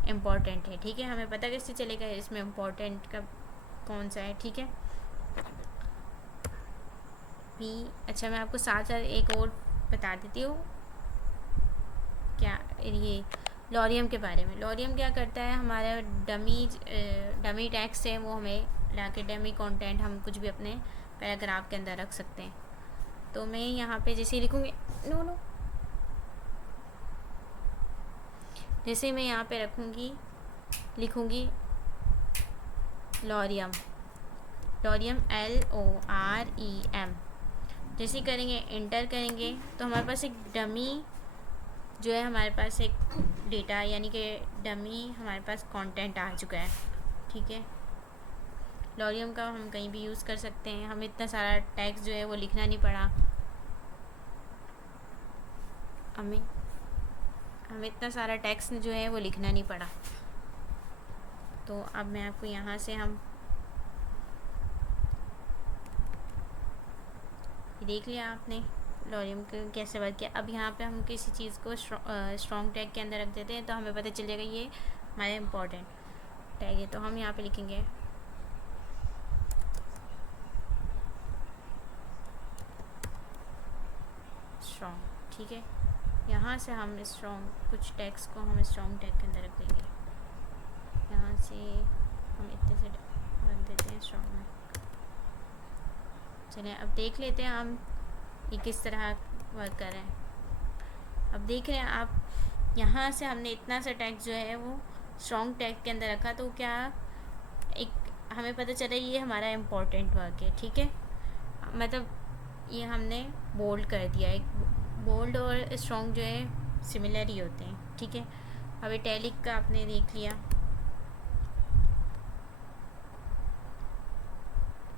इम्पोर्टेंट है, ठीक है। हमें पता कैसे चलेगा इसमें इम्पोर्टेंट का कौन सा है, ठीक है। भी अच्छा, मैं आपको साथ साथ एक और बता देती हूँ, क्या ये लॉरियम के बारे में। लॉरियम क्या करता है, हमारा डमी टैक्स है वो हमें लाके डमी कंटेंट हम कुछ भी अपने पैराग्राफ के अंदर रख सकते हैं। तो मैं यहाँ पे जैसे लिखूँगी, नो जैसे मैं यहाँ पे रखूँगी, लिखूँगी लॉरियम LOREM, जैसे करेंगे इंटर करेंगे तो हमारे पास एक डमी जो है, हमारे पास एक डेटा यानी कि डमी हमारे पास कंटेंट आ चुका है, ठीक है। लॉरियम का हम कहीं भी यूज़ कर सकते हैं, हमें इतना सारा टेक्स्ट जो है वो लिखना नहीं पड़ा, हमें इतना सारा टेक्स्ट जो है वो लिखना नहीं पड़ा। तो अब मैं आपको यहाँ से, हम देख लिया आपने लॉरियम को कैसे वर्क किया। अब यहाँ पे हम किसी चीज़ को स्ट्रॉन्ग टैग के अंदर रख देते हैं तो हमें पता चल जाएगा ये हमारा इम्पोर्टेंट टैग है। तो हम यहाँ पे लिखेंगे स्ट्रॉन्ग, ठीक है। यहाँ से हम स्ट्रॉन्ग कुछ टैग्स को हम स्ट्रॉन्ग टैग के अंदर रख देंगे, यहाँ से हम इतने से रख देते हैं स्ट्रॉन्ग में। चलिए अब देख लेते हैं हम ये किस तरह वर्क कर रहे हैं। अब देख रहे हैं आप, यहाँ से हमने इतना सा टैग जो है वो स्ट्रॉन्ग टैग के अंदर रखा, तो क्या एक हमें पता चला ये हमारा इम्पोर्टेंट वर्क है, ठीक है। मतलब ये हमने बोल्ड कर दिया, एक बोल्ड और स्ट्रॉन्ग जो है सिमिलर ही होते हैं, ठीक है। अब इटैलिक का आपने देख लिया,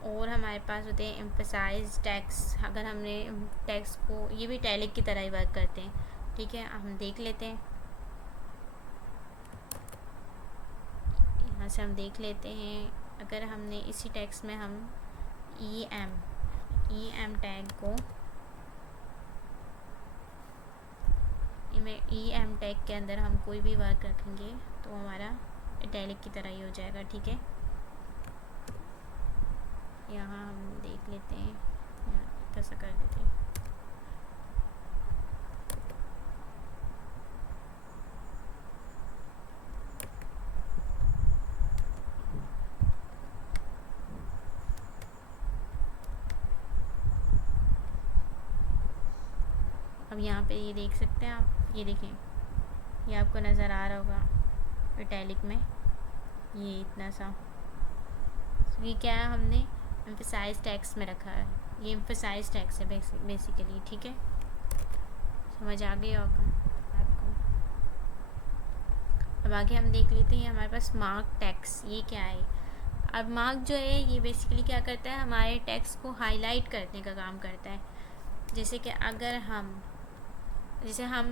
और हमारे पास होते हैं एम्फसाइज टैग्स। अगर हमने टैग्स को, ये भी इटैलिक की तरह ही वर्क करते हैं, ठीक है। हम देख लेते हैं, यहाँ से हम देख लेते हैं, अगर हमने इसी टेक्स्ट में हम ई एम टैग को ई एम टैग के अंदर हम कोई भी वर्क रखेंगे तो हमारा इटैलिक की तरह ही हो जाएगा। ठीक है, यहाँ हम देख लेते हैं, यहाँ कैसा कर देते हैं। अब यहाँ पे ये देख सकते हैं आप, ये देखें, ये आपको नज़र आ रहा होगा इटैलिक में, ये इतना सा। ये क्या है, हमने एम्फसाइज टैक्स में रखा है, ये एम्फसाइज टैक्स है बेसिकली। ठीक है, समझ आ गई होगा आपको। अब आगे हम देख लेते हैं, हमारे पास मार्क टैक्स, ये क्या है। अब मार्क जो है ये बेसिकली क्या करता है, हमारे टेक्स्ट को हाईलाइट करने का काम करता है। जैसे कि अगर जैसे हम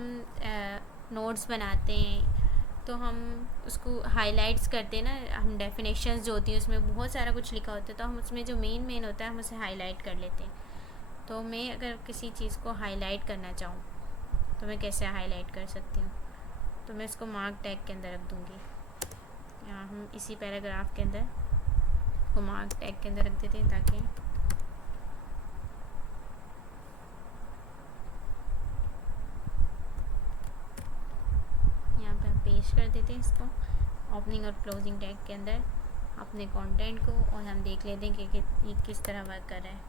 नोट्स बनाते हैं तो हम उसको हाइलाइट्स करते हैं ना, हम डेफिनेशंस जो होती हैं उसमें बहुत सारा कुछ लिखा होता है, तो हम उसमें जो मेन होता है हम उसे हाईलाइट कर लेते हैं। तो मैं अगर किसी चीज़ को हाईलाइट करना चाहूँ तो मैं कैसे हाईलाइट कर सकती हूँ, तो मैं इसको मार्क टैग के अंदर रख दूँगी। यहाँ हम इसी पैराग्राफ के अंदर को मार्क टैग के अंदर रख देते हैं, ताकि पेश कर देते हैं इसको ओपनिंग और क्लोजिंग टैग के अंदर अपने कंटेंट को, और हम देख लेते हैं कि ये किस तरह वर्क कर रहा है।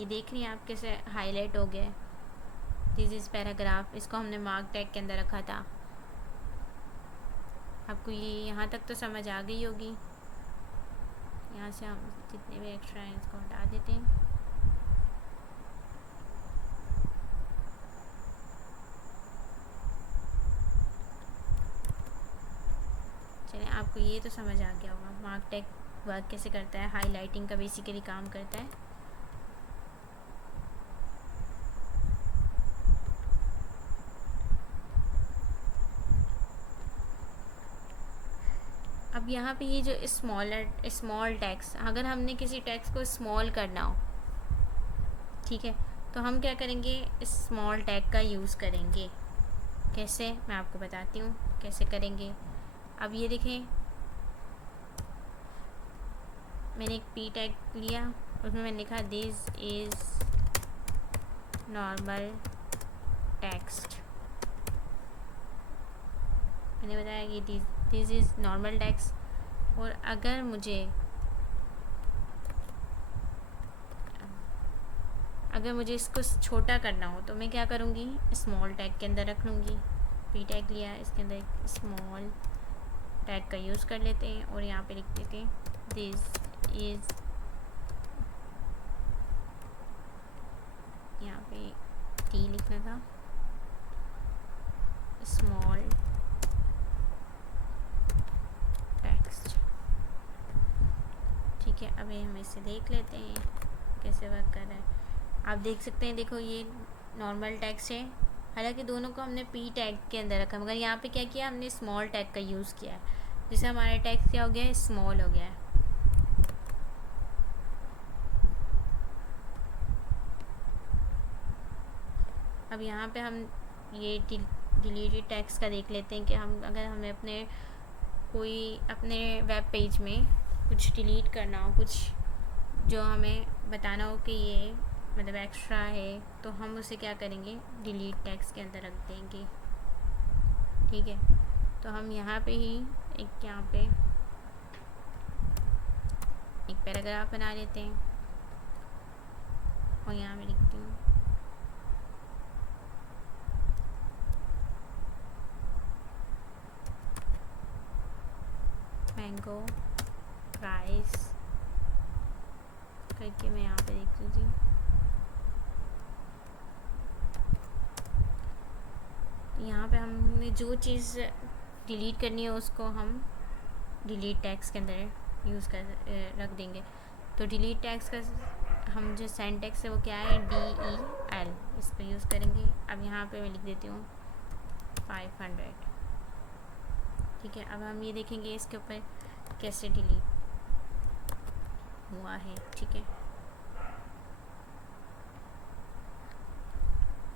ये देख रही हैं आप कैसे हाईलाइट हो गया है, दिस इज़ पैराग्राफ, इसको हमने मार्क टैग के अंदर रखा था। आपको ये यहाँ तक तो समझ आ गई होगी। यहाँ से हम जितने भी एक्स्ट्रा हैं इसको हटा देते हैं। चलिए, आपको ये तो समझ आ गया होगा मार्क टैग वर्क कैसे करता है, हाईलाइटिंग का बेसिकली काम करता है। अब यहाँ पे ये जो स्मॉल टैक्स, अगर हमने किसी टैक्स को स्मॉल करना हो, ठीक है, तो हम क्या करेंगे, स्मॉल टैग का यूज़ करेंगे। कैसे, मैं आपको बताती हूँ कैसे करेंगे। अब ये देखें, मैंने एक पी टैग लिया, उसमें मैंने लिखा दिस इज़ नॉर्मल टेक्स्ट। मैंने बताया कि दिस इज़ नॉर्मल टेक्स्ट। और अगर मुझे इसको छोटा करना हो तो मैं क्या करूँगी, स्मॉल टैग के अंदर रख लूँगी। पी टैग लिया, इसके अंदर एक स्मॉल टैग का यूज़ कर लेते हैं और यहाँ पे लिख देते हैं दिस इज़, यहाँ पे टी लिखना था, स्मॉल टेक्स्ट। ठीक है, अभी हम इसे देख लेते हैं कैसे वर्क कर रहा है। आप देख सकते हैं, देखो ये नॉर्मल टेक्स्ट है, हालांकि दोनों को हमने पी टैग के अंदर रखा, मगर यहाँ पे क्या किया हमने, स्मॉल टैग का यूज़ किया है, जिससे हमारा टेक्स्ट क्या हो गया है, स्मॉल हो गया है। अब यहाँ पे हम ये डिलीटेड टेक्स्ट का देख लेते हैं कि अगर हमें अपने वेब पेज में कुछ डिलीट करना हो, कुछ जो हमें बताना हो कि ये मतलब एक्स्ट्रा है, तो हम उसे क्या करेंगे, डिलीट टेक्स्ट के अंदर रख देंगे। ठीक है, तो हम यहाँ पे ही यहाँ पे एक पैराग्राफ बना लेते हैं और यहाँ मैं लिखती हूँ मैंगो प्राइस करके, मैं यहाँ पे देख लीजिए। यहाँ पे हमने जो चीज़ डिलीट करनी है उसको हम डिलीट टैग्स के अंदर यूज़ कर रख देंगे। तो डिलीट टैग्स का हम जो सेंटेक्स है वो क्या है, DEL, इस पर यूज़ करेंगे। अब यहाँ पे मैं लिख देती हूँ 500। ठीक है, अब हम ये देखेंगे इसके ऊपर कैसे डिलीट हुआ है। ठीक है,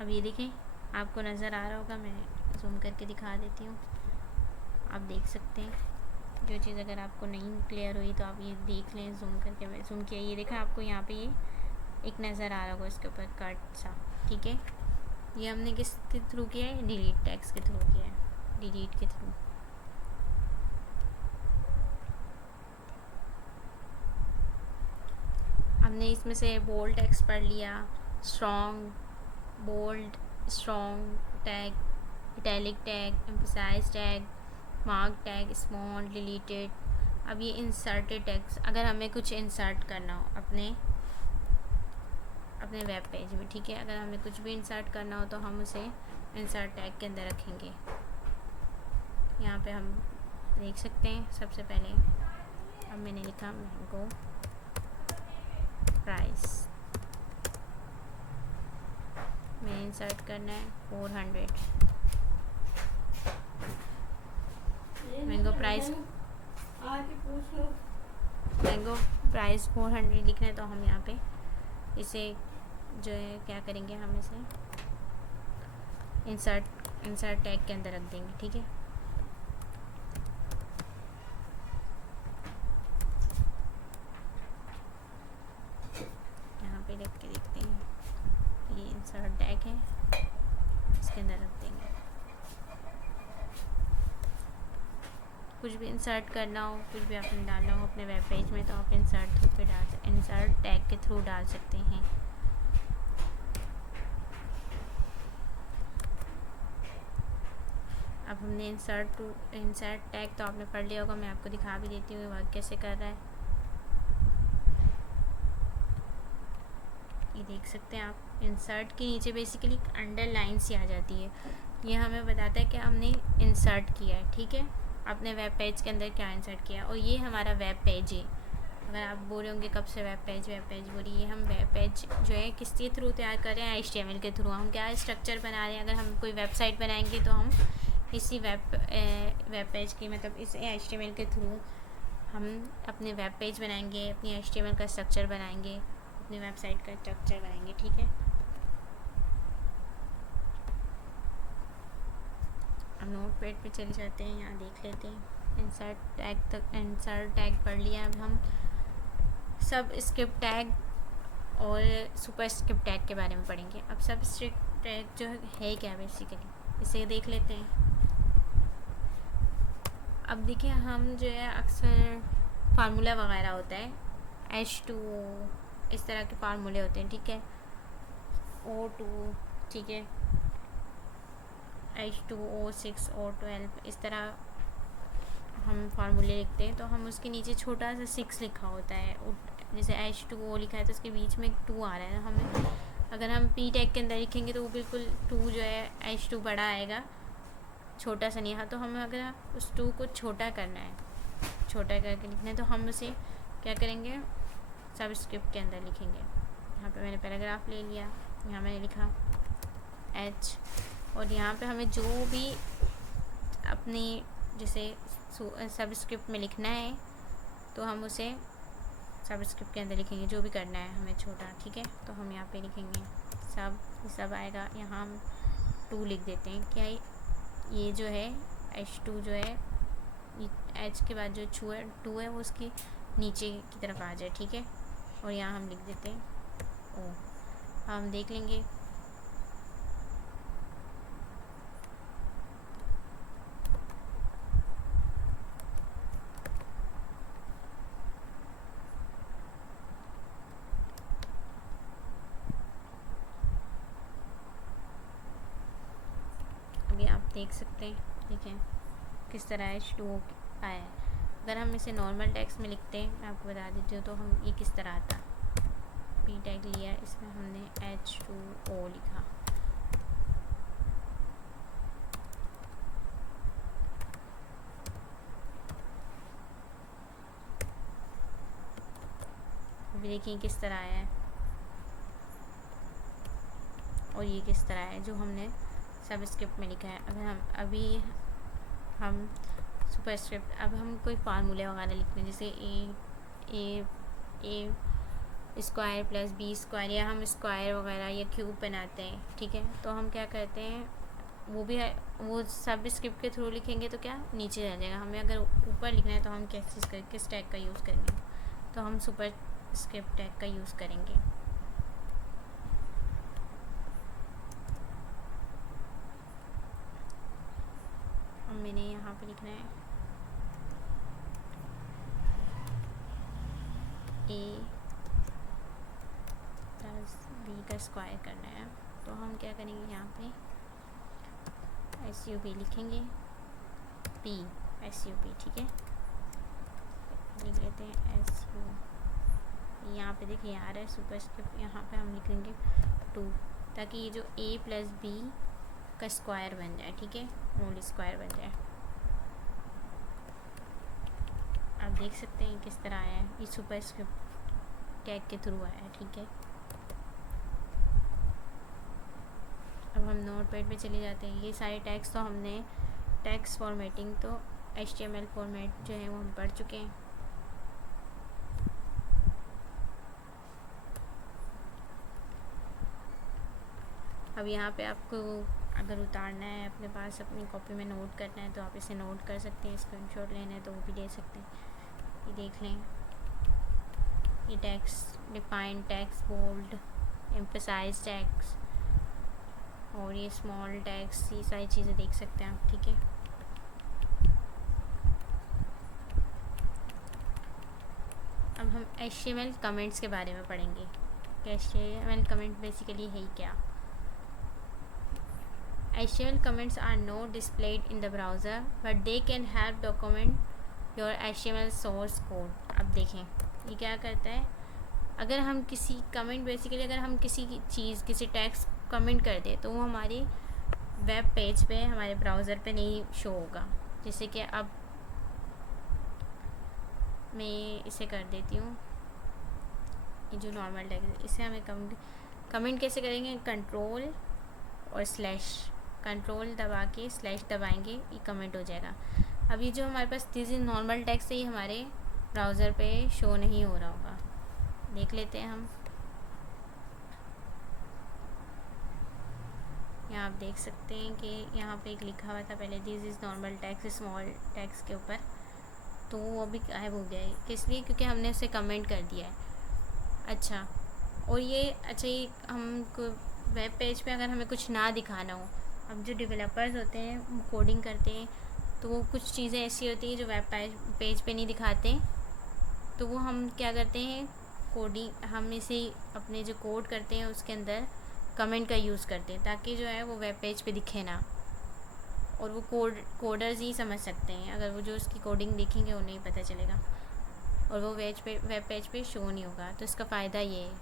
अब ये देखें, आपको नज़र आ रहा होगा, मैं जूम करके दिखा देती हूँ, आप देख सकते हैं। जो चीज़ अगर आपको नहीं क्लियर हुई तो आप ये देख लें, जूम करके। मैं जूम किया, ये देखा आपको यहाँ पे ये एक नज़र आ रहा होगा इसके ऊपर कट सा। ठीक है, ये हमने किस के थ्रू किया है, डिलीट टैग्स के थ्रू किया है, डिलीट के थ्रू। हमने इसमें से बोल्ड टेक्स्ट पढ़ लिया, strong, bold, strong tag, italic tag, emphasise tag, mark tag, small, deleted. अब ये इंसर्टेड टैग्स, अगर हमें कुछ इंसर्ट करना हो अपने वेब पेज में। ठीक है, अगर हमें कुछ भी इंसर्ट करना हो तो हम उसे इंसर्ट टैग के अंदर रखेंगे। यहाँ पे हम देख सकते हैं, सबसे पहले अब मैंने लिखा मैंगो प्राइस, मैंने इंसर्ट करना है 400। मैंगो प्राइस, मैंगो प्राइस 400 लिखना है, तो हम यहाँ पे इसे जो है क्या करेंगे, हम इसे इंसर्ट टैग के अंदर रख देंगे। ठीक है, यहाँ पे रख के देखते हैं, ये इंसर्ट टैग है, इसके अंदर रख देंगे। कुछ भी इंसर्ट करना हो, कुछ भी आपने डालना हो अपने वेब पेज में, तो आप इंसर्ट टैग के थ्रू डाल सकते हैं। अब हमने इंसर्ट टैग तो आपने पढ़ लिया होगा, मैं आपको दिखा भी देती हूँ वर्क कैसे कर रहा है। ये देख सकते हैं आप, इंसर्ट के नीचे बेसिकली अंडरलाइन सी आ जाती है, ये हमें बताता है कि हमने इंसर्ट किया है। ठीक है, अपने वेब पेज के अंदर क्या इंसर्ट किया, और ये हमारा वेब पेज है। अगर आप बोल रहे होंगे कब से वेब पेज बोलिए, ये हम वेब पेज जो है किसके थ्रू तैयार कर रहे हैं, HTML के थ्रू। हम क्या स्ट्रक्चर बना रहे हैं, अगर हम कोई वेबसाइट बनाएंगे तो हम इसी वेब पेज की, मतलब इस HTML के थ्रू हम अपने वेब पेज बनाएंगे, अपनी HTML का स्ट्रक्चर बनाएंगे, अपनी वेबसाइट का स्ट्रक्चर बनाएंगे। ठीक है, अब नोटपैड पे चले जाते हैं, यहाँ देख लेते हैं। इंसर्ट टैग पढ़ लिया। अब हम सब स्क्रिप्ट टैग और सुपर स्क्रिप्ट टैग के बारे में पढ़ेंगे। अब सब स्क्रिप्ट टैग जो है क्या बेसिकली, इसे देख लेते हैं। अब देखिए, हम जो है अक्सर फार्मूला वगैरह होता है, H2O, इस तरह के फार्मूले होते हैं। ठीक है, O2, ठीक है, H2O6, O12, इस तरह हम फार्मूले लिखते हैं, तो हम उसके नीचे छोटा सा 6 लिखा होता है। जैसे H2O लिखा है तो उसके बीच में 2 आ रहा है, हमें अगर हम P टैग के अंदर लिखेंगे तो वो बिल्कुल 2 जो है H2 बड़ा आएगा, छोटा सा नहीं है। तो हमें अगर उस 2 को छोटा करना है, छोटा करके लिखना है, तो हम उसे क्या करेंगे, सबस्क्रिप्ट के अंदर लिखेंगे। यहाँ पे मैंने पैराग्राफ ले लिया, यहाँ मैंने लिखा H, और यहाँ पे हमें जो भी अपनी जैसे सबस्क्रिप्ट में लिखना है तो हम उसे सबस्क्रिप्ट के अंदर लिखेंगे, जो भी करना है हमें छोटा। ठीक है, तो हम यहाँ पे लिखेंगे सब आएगा, यहाँ हम 2 लिख देते हैं। क्या ये जो है H2 जो है, H के बाद जो 2 है वो उसकी नीचे की तरफ आ जाए। ठीक है, और यहाँ हम लिख देते हैं O। हम देख लेंगे, अभी आप देख सकते हैं। ठीक है, किस तरह H2O आया है। अगर हम इसे नॉर्मल टेक्स्ट में लिखते हैं, मैं आपको बता देती हूँ, तो हम ये किस तरह आता, P टैग लिया, इसमें हमने H2O लिखा, अभी देखिए किस तरह आया है। और ये किस तरह है जो हमने सबस्क्रिप्ट में लिखा है। अगर हम सुपरस्क्रिप्ट, अब हम कोई फार्मूले वगैरह लिखते हैं जैसे ए स्क्वायर प्लस बी स्क्वायर, या हम स्क्वायर वगैरह या क्यूब बनाते हैं, ठीक है। तो हम क्या करते हैं, वो भी है, वो सब स्क्रिप्ट के थ्रू लिखेंगे तो क्या नीचे रह जाएगा। हमें अगर ऊपर लिखना है तो हम किस टैग का यूज़ करेंगे, तो हम सुपर स्क्रिप्ट टैग का यूज़ करेंगे। अब मैंने यहाँ पे लिखना है ए प्लस बी का स्क्वायर करना है, तो हम क्या करेंगे, यहाँ पे SUP लिखेंगे, SUP, ठीक है। लिख लेते हैं SU, यहाँ पे देखिए आ रहा है सुपरस्क्रिप्ट, यहाँ पे हम लिखेंगे 2, ताकि ये जो A प्लस बी का स्क्वायर बन जाए, ठीक है, होल स्क्वायर बन जाए। आप देख सकते हैं किस तरह आया है, ये सुपरस्क्रिप्ट टैग के थ्रू आया है, ठीक है। अब हम नोटपैड पे चले जाते हैं। ये सारे टैग्स तो हमने टेक्स्ट फॉर्मेटिंग तो HTML फॉर्मेट जो है वो हम पढ़ चुके हैं। अब यहाँ पे आपको अगर उतारना है अपने पास, अपनी कॉपी में नोट करना है, तो आप इसे नोट कर सकते हैं। स्क्रीनशॉट लेना है तो वो भी ले सकते हैं। ये देख लें, ये text define, text bold, emphasise text और ये स्मॉल टेक्स्ट, ये सारी चीज़ें देख सकते हैं आप, ठीक है। अब हम HTML कमेंट्स के बारे में पढ़ेंगे कि HTML कमेंट बेसिकली है क्या। HTML comments are not displayed in the browser but they can help document your HTML source code। अब देखें ये क्या करता है, अगर हम किसी कमेंट बेसिकली अगर हम किसी चीज़, किसी टेक्स्ट कमेंट कर दें तो वो हमारी वेब पेज पे, हमारे ब्राउज़र पे नहीं शो होगा। जैसे कि अब मैं इसे कर देती हूँ, ये जो नॉर्मल टेक्स्ट, इसे हमें कमेंट कैसे करेंगे, कंट्रोल और स्लैश, कंट्रोल दबा के स्लैश दबाएंगे, ये कमेंट हो जाएगा। अब ये जो हमारे पास दिस इज नॉर्मल टेक्स्ट है, ये हमारे ब्राउज़र पे शो नहीं हो रहा होगा। देख लेते हैं हम, यहाँ आप देख सकते हैं कि यहाँ पे एक लिखा हुआ था पहले this is normal text small text के ऊपर, तो वो अभी गायब हो गया है। किस लिए, क्योंकि हमने उसे कमेंट कर दिया है। अच्छा, और ये ये हम वेब पेज पे अगर हमें कुछ ना दिखाना हो, अब जो डेवलपर्स होते हैं वो कोडिंग करते हैं, तो वो कुछ चीज़ें ऐसी होती हैं जो वेब पेज पे नहीं दिखाते, तो वो हम क्या करते हैं, कोडिंग, हम इसे अपने जो कोड करते हैं उसके अंदर कमेंट का यूज़ करते हैं, ताकि जो है वो वेब पेज पे दिखे ना, और वो कोडर्स ही समझ सकते हैं। अगर वो जो उसकी कोडिंग देखेंगे उन्हें ही पता चलेगा, और वो वेब पेज पे शो नहीं होगा। तो इसका फ़ायदा ये है।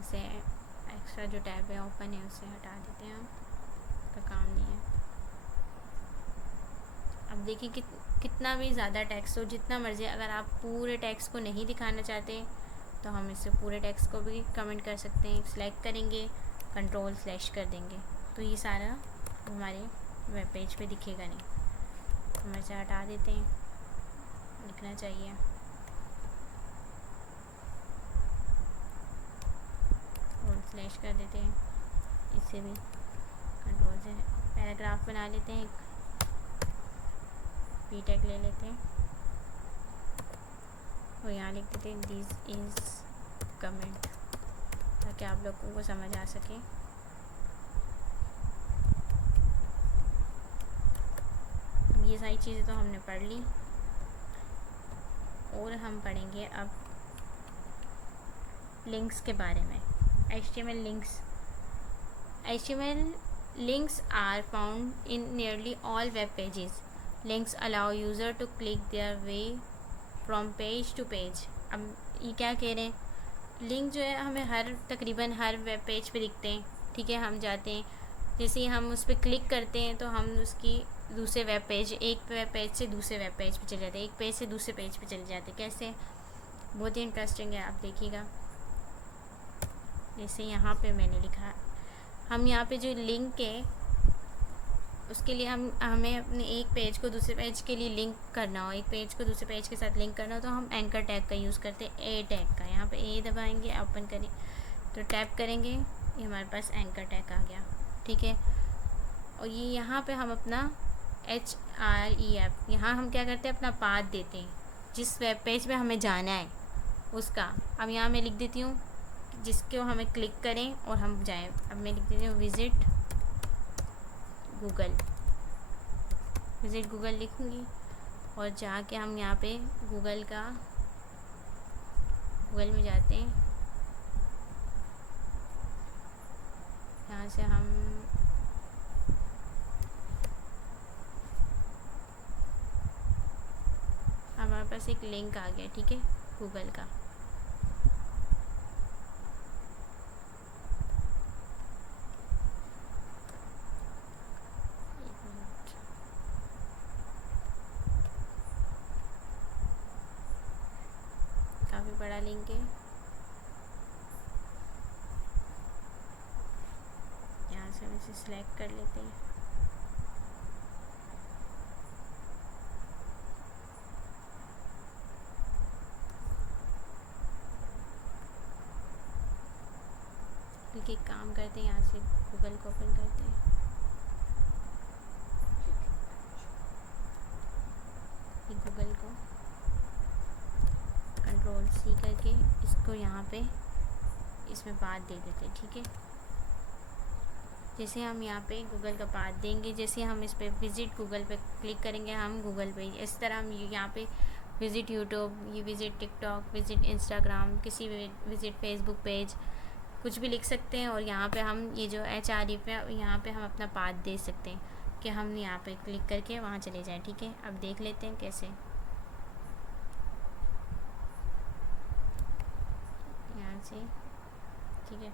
इसे एक्स्ट्रा जो टैब है ओपन है उसे हटा देते हैं हम, इसका काम नहीं है। अब देखिए कितना भी ज़्यादा टेक्स्ट हो, जितना मर्ज़ी, अगर आप पूरे टेक्स्ट को नहीं दिखाना चाहते तो हम इससे पूरे टेक्स्ट को भी कमेंट कर सकते हैं। सिलेक्ट करेंगे, कंट्रोल स्लैश कर देंगे, तो ये सारा हमारे वेब पेज पे दिखेगा नहीं। हम इसे हटा देते हैं, लिखना चाहिए। और स्लैश कर देते हैं, इससे भी कंट्रोल से पैराग्राफ बना लेते हैं, पी टैग ले लेते हैं और यहाँ लिख देते हैं दिस इज़ कमेंट, ताकि आप लोगों को समझ आ सके। ये सारी चीज़ें तो हमने पढ़ ली, और हम पढ़ेंगे अब लिंक्स के बारे में। HTML links, HTML links are found in nearly all web pages. Links allow user to click their way from page to page। अब ये क्या कह रहे हैं, लिंक जो है हमें तकरीबन हर वेब पेज पे दिखते हैं, ठीक है। हम जाते हैं, जैसे ही हम उस पर क्लिक करते हैं तो हम उसकी दूसरे वेब पेज, एक वेब पेज से दूसरे वेब पेज पे चले जाते हैं, एक पेज से दूसरे पेज पे चले जाते हैं। कैसे, बहुत ही इंटरेस्टिंग है, आप देखिएगा। जैसे यहाँ पे मैंने लिखा, हम यहाँ पे जो लिंक है उसके लिए हमें अपने एक पेज को दूसरे पेज के लिए लिंक करना हो, एक पेज को दूसरे पेज के साथ लिंक करना हो, तो हम एंकर टैग का यूज़ करते हैं, ए टैग का। यहाँ पे ए दबाएंगे, ओपन करें तो टैप करेंगे, ये हमारे पास एंकर टैग आ गया, ठीक है। और ये यहाँ पे हम अपना href, यहाँ हम क्या करते हैं, अपना पाथ देते हैं, जिस वेब पेज पे हमें जाना है उसका। अब यहाँ मैं लिख देती हूँ जिसको हमें क्लिक करें और हम जाएं। अब मैं लिख देती हूँ विज़िट गूगल लिखूँगी, और जाके हम यहाँ पे गूगल में जाते हैं। यहाँ से हमारे पास एक लिंक आ गया, ठीक है, गूगल का। काफ़ी बड़ा लिंक है, यहाँ से हम इसे सिलेक्ट कर लेते हैं। एक काम करते हैं, यहाँ से गूगल को ओपन करते हैं, गूगल को Ctrl+C करके इसको यहाँ पे इसमें पाथ दे देते हैं, ठीक है। जैसे हम यहाँ पे गूगल का पाथ देंगे, जैसे हम इस पर विज़िट गूगल पे क्लिक करेंगे, हम गूगल पे इस तरह हम यहाँ पे विज़िट यूट्यूब, ये विज़िट टिकटॉक, विज़िट इंस्टाग्राम, किसी भी विज़िट फेसबुक पेज, कुछ भी लिख सकते हैं। और यहाँ पे हम ये जो href है, यहाँ पे हम अपना पाथ दे सकते हैं कि हम यहाँ पे क्लिक करके वहाँ चले जाएं, ठीक है। अब देख लेते हैं कैसे, यहाँ से, ठीक है।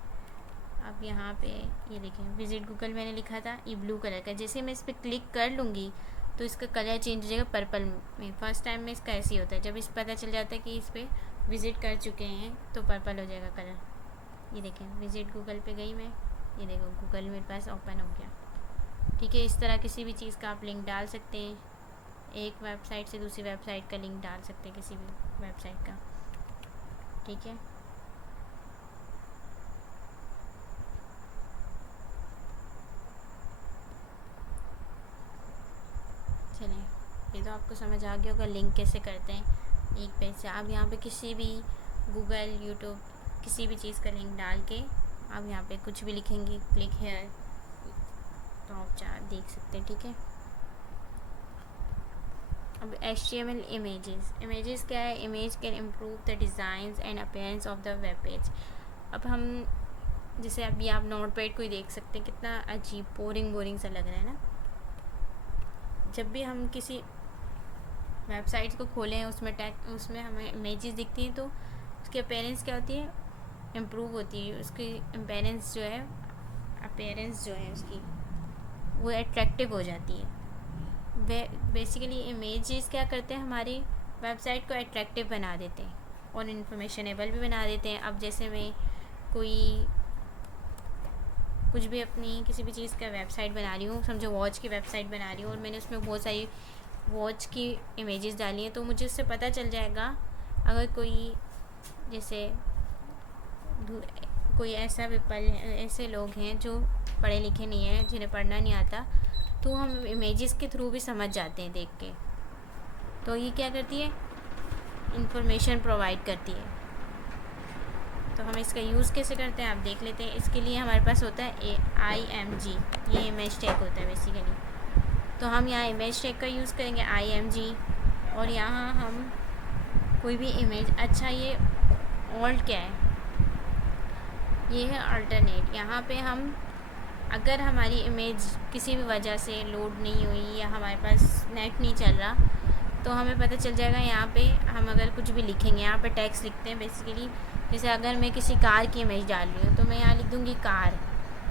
अब यहाँ पे ये देखें विज़िट गूगल मैंने लिखा था, ये ब्लू कलर का, जैसे मैं इस पर क्लिक कर लूँगी तो इसका कलर चेंज हो जाएगा पर्पल में। फर्स्ट टाइम में इसका ऐसे ही होता है, जब इस पता चल जाता है कि इस पर विज़िट कर चुके हैं तो पर्पल हो जाएगा कलर। ये देखें विज़िट गूगल पे गई मैं, ये देखो गूगल मेरे पास ओपन हो गया, ठीक है। इस तरह किसी भी चीज़ का आप लिंक डाल सकते हैं, एक वेबसाइट से दूसरी वेबसाइट का लिंक डाल सकते हैं, किसी भी वेबसाइट का, ठीक है। चलें, ये तो आपको समझ आ गया होगा लिंक कैसे करते हैं एक पेज से। आप यहाँ पे किसी भी गूगल, यूट्यूब, किसी भी चीज़ का लिंक डाल के आप यहाँ पे कुछ भी लिखेंगे, क्लिक हेयर, तो आप देख सकते हैं, ठीक है। अब HTML इमेजेस क्या है, image can improve the designs and appearance of the web page. अब हम जैसे अभी आप नोटपैड को ही देख सकते हैं, कितना अजीब बोरिंग सा लग रहा है ना। जब भी हम किसी वेबसाइट को खोलें, उसमें हमें इमेजेस दिखती हैं तो उसकी अपीयरेंस क्या होती है, इम्प्रूव होती है। उसकी अपीयरेंस जो है उसकी वो अट्रैक्टिव हो जाती है। बेसिकली इमेजेस क्या करते हैं, हमारी वेबसाइट को अट्रैक्टिव बना देते हैं और इन्फॉर्मेशनेबल भी बना देते हैं। अब जैसे मैं कुछ भी अपनी किसी भी चीज़ का वेबसाइट बना रही हूँ, समझो वॉच की वेबसाइट बना रही हूँ, और मैंने उसमें बहुत सारी वॉच की इमेजेस डाली हैं, तो मुझे उससे पता चल जाएगा अगर कोई ऐसे लोग हैं जो पढ़े लिखे नहीं हैं, जिन्हें पढ़ना नहीं आता, तो हम इमेजेस के थ्रू भी समझ जाते हैं देख के। तो ये क्या करती है, इंफॉर्मेशन प्रोवाइड करती है। तो हम इसका यूज़ कैसे करते हैं आप देख लेते हैं। इसके लिए हमारे पास होता है IMG, ये इमेज टैग होता है बेसिकली। तो हम यहाँ इमेज टैग का यूज़ करेंगे IMG, और यहाँ हम कोई भी इमेज, अच्छा ये ऑल्ट क्या है, ये है अल्टरनेट। यहाँ पे हम अगर हमारी इमेज किसी भी वजह से लोड नहीं हुई या हमारे पास नेट नहीं चल रहा, तो हमें पता चल जाएगा। यहाँ पे हम अगर कुछ भी लिखेंगे, यहाँ पे टेक्स्ट लिखते हैं बेसिकली, जैसे अगर मैं किसी कार की इमेज डाल रही हूँ तो मैं यहाँ लिख दूँगी कार,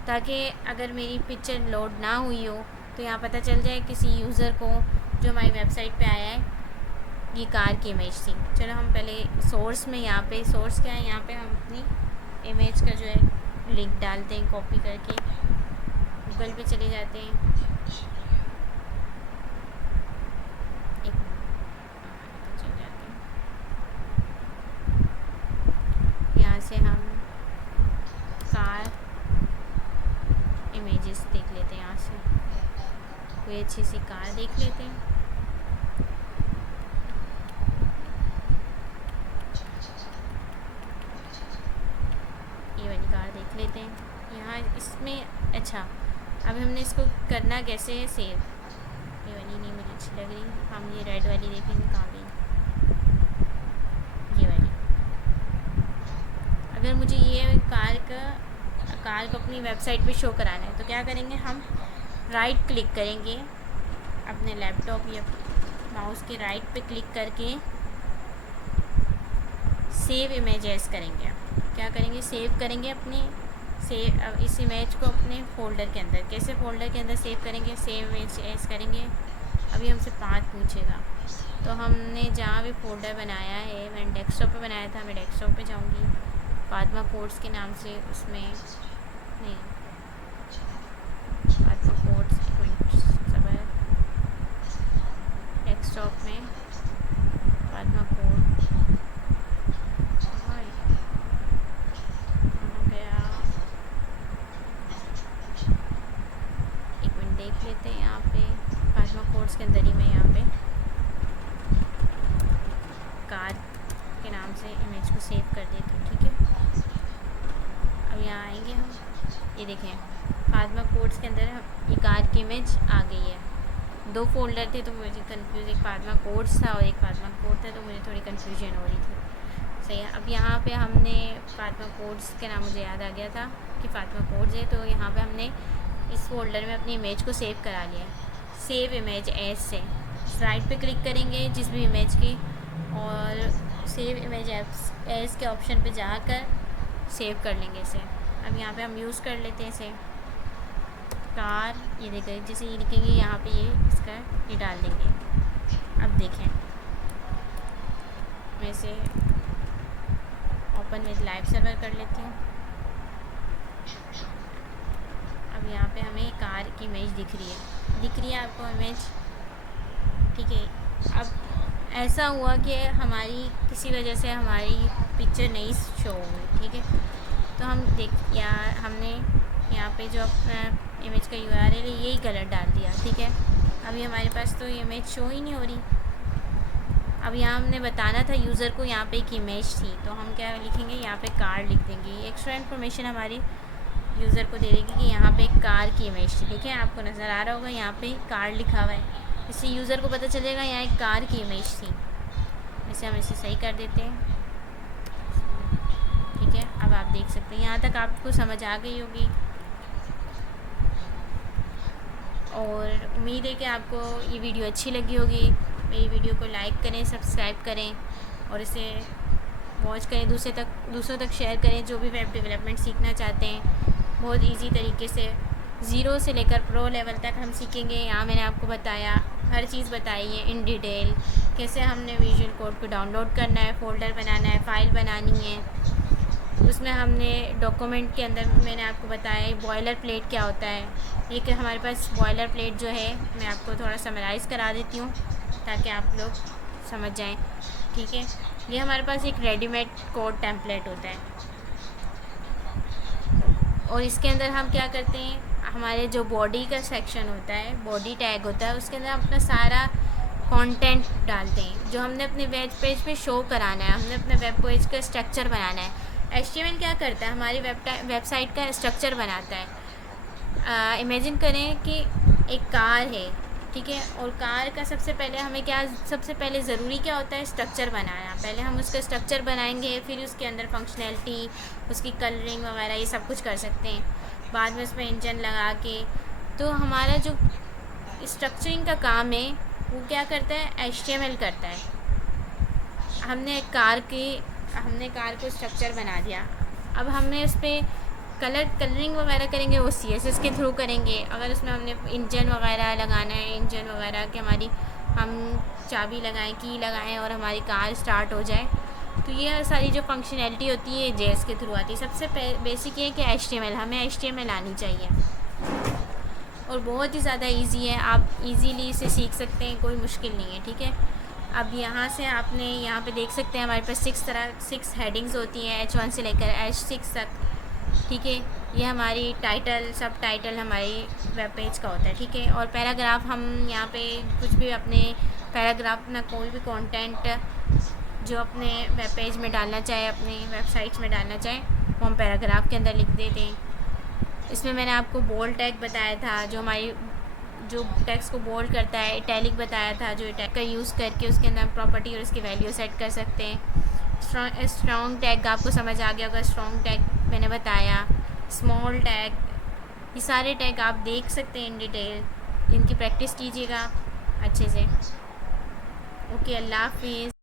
ताकि अगर मेरी पिक्चर लोड ना हुई हो तो यहाँ पता चल जाए किसी यूज़र को जो हमारी वेबसाइट पे आया है ये कार की इमेज थी। चलो हम पहले सोर्स में, यहाँ पे सोर्स क्या है, यहाँ पे हम अपनी इमेज का जो है लिंक डालते हैं कॉपी करके, गूगल पे चले जाते हैं, एक चल जाते हैं, यहाँ से हम कार इमेजेस देख लेते हैं, यहाँ से कोई अच्छी सी कार देख लेते हैं। ये वाली कार देख लेते हैं यहाँ इसमें। अच्छा, अब हमने इसको करना कैसे है सेव। ये वाली नहीं मुझे अच्छी लग रही, हम ये रेड वाली देखेंगे कहाँ गई, ये वाली। अगर मुझे ये कार को अपनी वेबसाइट पे शो कराना है तो क्या करेंगे, हम राइट क्लिक करेंगे अपने लैपटॉप या माउस के राइट पे क्लिक करके सेव इमेजेस करेंगे। क्या करेंगे, सेव करेंगे इस इमेज को अपने फ़ोल्डर के अंदर। कैसे फ़ोल्डर के अंदर सेव करेंगे, सेव इमेज एस करेंगे। अभी हमसे पाथ पूछेगा, तो हमने जहाँ भी फ़ोल्डर बनाया है, मैंने डेस्कटॉप पे बनाया था, मैं डेस्कटॉप पे जाऊँगी फातिमा कोड्स के नाम से, उसमें नहीं फातिमा कोड्स सब है डेस्कटॉप में, फातिमा कोड देख लेते हैं। यहाँ पे फातिमा कोड्स के अंदर ही मैं यहाँ पे कार के नाम से इमेज को सेव कर देती हूँ, ठीक है। अब यहाँ आएंगे हम, ये देखें फातिमा कोड्स के अंदर ये कार की इमेज आ गई है। 2 फोल्डर थे तो मुझे कंफ्यूज, एक फातिमा कोड्स था और एक फातिमा कोड था, तो मुझे थोड़ी कन्फ्यूजन हो रही थी। सही है। अब यहाँ पे हमने फातिमा कोड्स के नाम मुझे याद आ गया था कि फातिमा कोड्स है, तो यहाँ पे हमने इस फोल्डर में अपनी इमेज को सेव करा लिया है। सेव इमेज एज से राइट पे क्लिक करेंगे जिस भी इमेज की, और सेव इमेज एज के ऑप्शन पे जाकर सेव कर लेंगे इसे। अब यहाँ पे हम यूज़ कर लेते हैं इसे कार, ये देखें जैसे ये लिखेंगे यहाँ पे ये डाल देंगे। अब देखें मैं इसे ओपन विद लाइव सर्वर कर लेती हूँ। अब यहाँ पे हमें कार की इमेज दिख रही है आपको इमेज, ठीक है। अब ऐसा हुआ कि हमारी किसी वजह से हमारी पिक्चर नहीं शो हुई, ठीक है। तो हम हमने यहाँ पे जो अपना इमेज का URL है यही गलत डाल दिया, ठीक है। अभी हमारे पास तो ये इमेज शो ही नहीं हो रही। अब यहाँ हमने बताना था यूज़र को यहाँ पे एक इमेज थी, तो हम क्या लिखेंगे, यहाँ पे कार लिख देंगे। ये एक्स्ट्रा इन्फॉर्मेशन हमारी यूज़र को दे देगी कि यहाँ पे एक कार की इमेज थी, ठीक है। आपको नज़र आ रहा होगा यहाँ पे कार लिखा हुआ है, इससे यूज़र को पता चलेगा यहाँ एक कार की इमेज थी। इसे हम इसे सही कर देते हैं, ठीक है। अब आप देख सकते हैं यहाँ तक आपको समझ आ गई होगी, और उम्मीद है कि आपको ये वीडियो अच्छी लगी होगी। मेरी वीडियो को लाइक करें, सब्सक्राइब करें और इसे वॉच करें, दूसरों तक शेयर करें जो भी वेब डेवलपमेंट सीखना चाहते हैं। बहुत इजी तरीके से 0 से लेकर प्रो लेवल तक हम सीखेंगे। यहाँ मैंने आपको बताया, हर चीज़ बताई है इन डिटेल, कैसे हमने विजुअल कोड को डाउनलोड करना है, फ़ोल्डर बनाना है, फ़ाइल बनानी है। उसमें हमने डॉक्यूमेंट के अंदर मैंने आपको बताया बॉयलर प्लेट क्या होता है। एक हमारे पास बॉयलर प्लेट जो है, मैं आपको थोड़ा समराइज़ करा देती हूँ ताकि आप लोग समझ जाएं, ठीक है। ये हमारे पास एक रेडीमेड कोड टेम्पलेट होता है, और इसके अंदर हम क्या करते हैं, हमारे जो बॉडी का सेक्शन होता है, बॉडी टैग होता है, उसके अंदर अपना सारा कंटेंट डालते हैं जो हमने अपने वेब पेज पे शो कराना है। हमने अपने वेब पेज का स्ट्रक्चर बनाना है। HTML क्या करता है, हमारी वेबसाइट का स्ट्रक्चर बनाता है। इमेजिन करें कि एक कार है, ठीक है, और कार का सबसे पहले ज़रूरी क्या होता है, स्ट्रक्चर बनाना। पहले हम उसका स्ट्रक्चर बनाएंगे, फिर उसके अंदर फंक्शनैलिटी, उसकी कलरिंग वगैरह ये सब कुछ कर सकते हैं। बाद में उसमें इंजन लगा के, तो हमारा जो स्ट्रक्चरिंग का काम है वो क्या करता है, HTML करता है। हमने कार को स्ट्रक्चर बना दिया। अब हमने उस पर कलरिंग वगैरह करेंगे, वो CSS के थ्रू करेंगे। अगर उसमें हमने इंजन वगैरह लगाना है, इंजन वगैरह कि हम चाबी लगाएं, की लगाएं और हमारी कार स्टार्ट हो जाए, तो ये सारी जो फंक्शनैलिटी होती है जेएस के थ्रू आती है। सबसे बेसिक ये है कि HTML, हमें HTML आनी चाहिए और बहुत ही ज़्यादा इजी है, आप इजीली इसे सीख सकते हैं, कोई मुश्किल नहीं है, ठीक है। अब यहाँ से आपने यहाँ पे देख सकते हैं हमारे पास 6 हेडिंग्स होती हैं, H1 से लेकर H6 तक, ठीक है। ये हमारी टाइटल, सब टाइटल हमारी वेब पेज का होता है, ठीक है। और पैराग्राफ, हम यहाँ पे कुछ भी अपने पैराग्राफ ना कोई भी कंटेंट जो अपने वेब पेज में डालना चाहे, अपनी वेबसाइट्स में डालना चाहे, वो हम पैराग्राफ के अंदर लिख देते हैं। इसमें मैंने आपको बोल्ड टैग बताया था, जो हमारी जो टेक्स्ट को बोल्ड करता है, इटैलिक बताया था, जो इटैलिक का यूज़ करके उसके अंदर प्रॉपर्टी और उसकी वैल्यू सेट कर सकते हैं। स्ट्रॉन्ग टैग आपको समझ आ गया होगा, स्ट्रॉन्ग टैग मैंने बताया, स्मॉल टैग, ये सारे टैग आप देख सकते हैं इन डिटेल, इनकी प्रैक्टिस कीजिएगा अच्छे से। ओके, अल्लाह हाफिज़।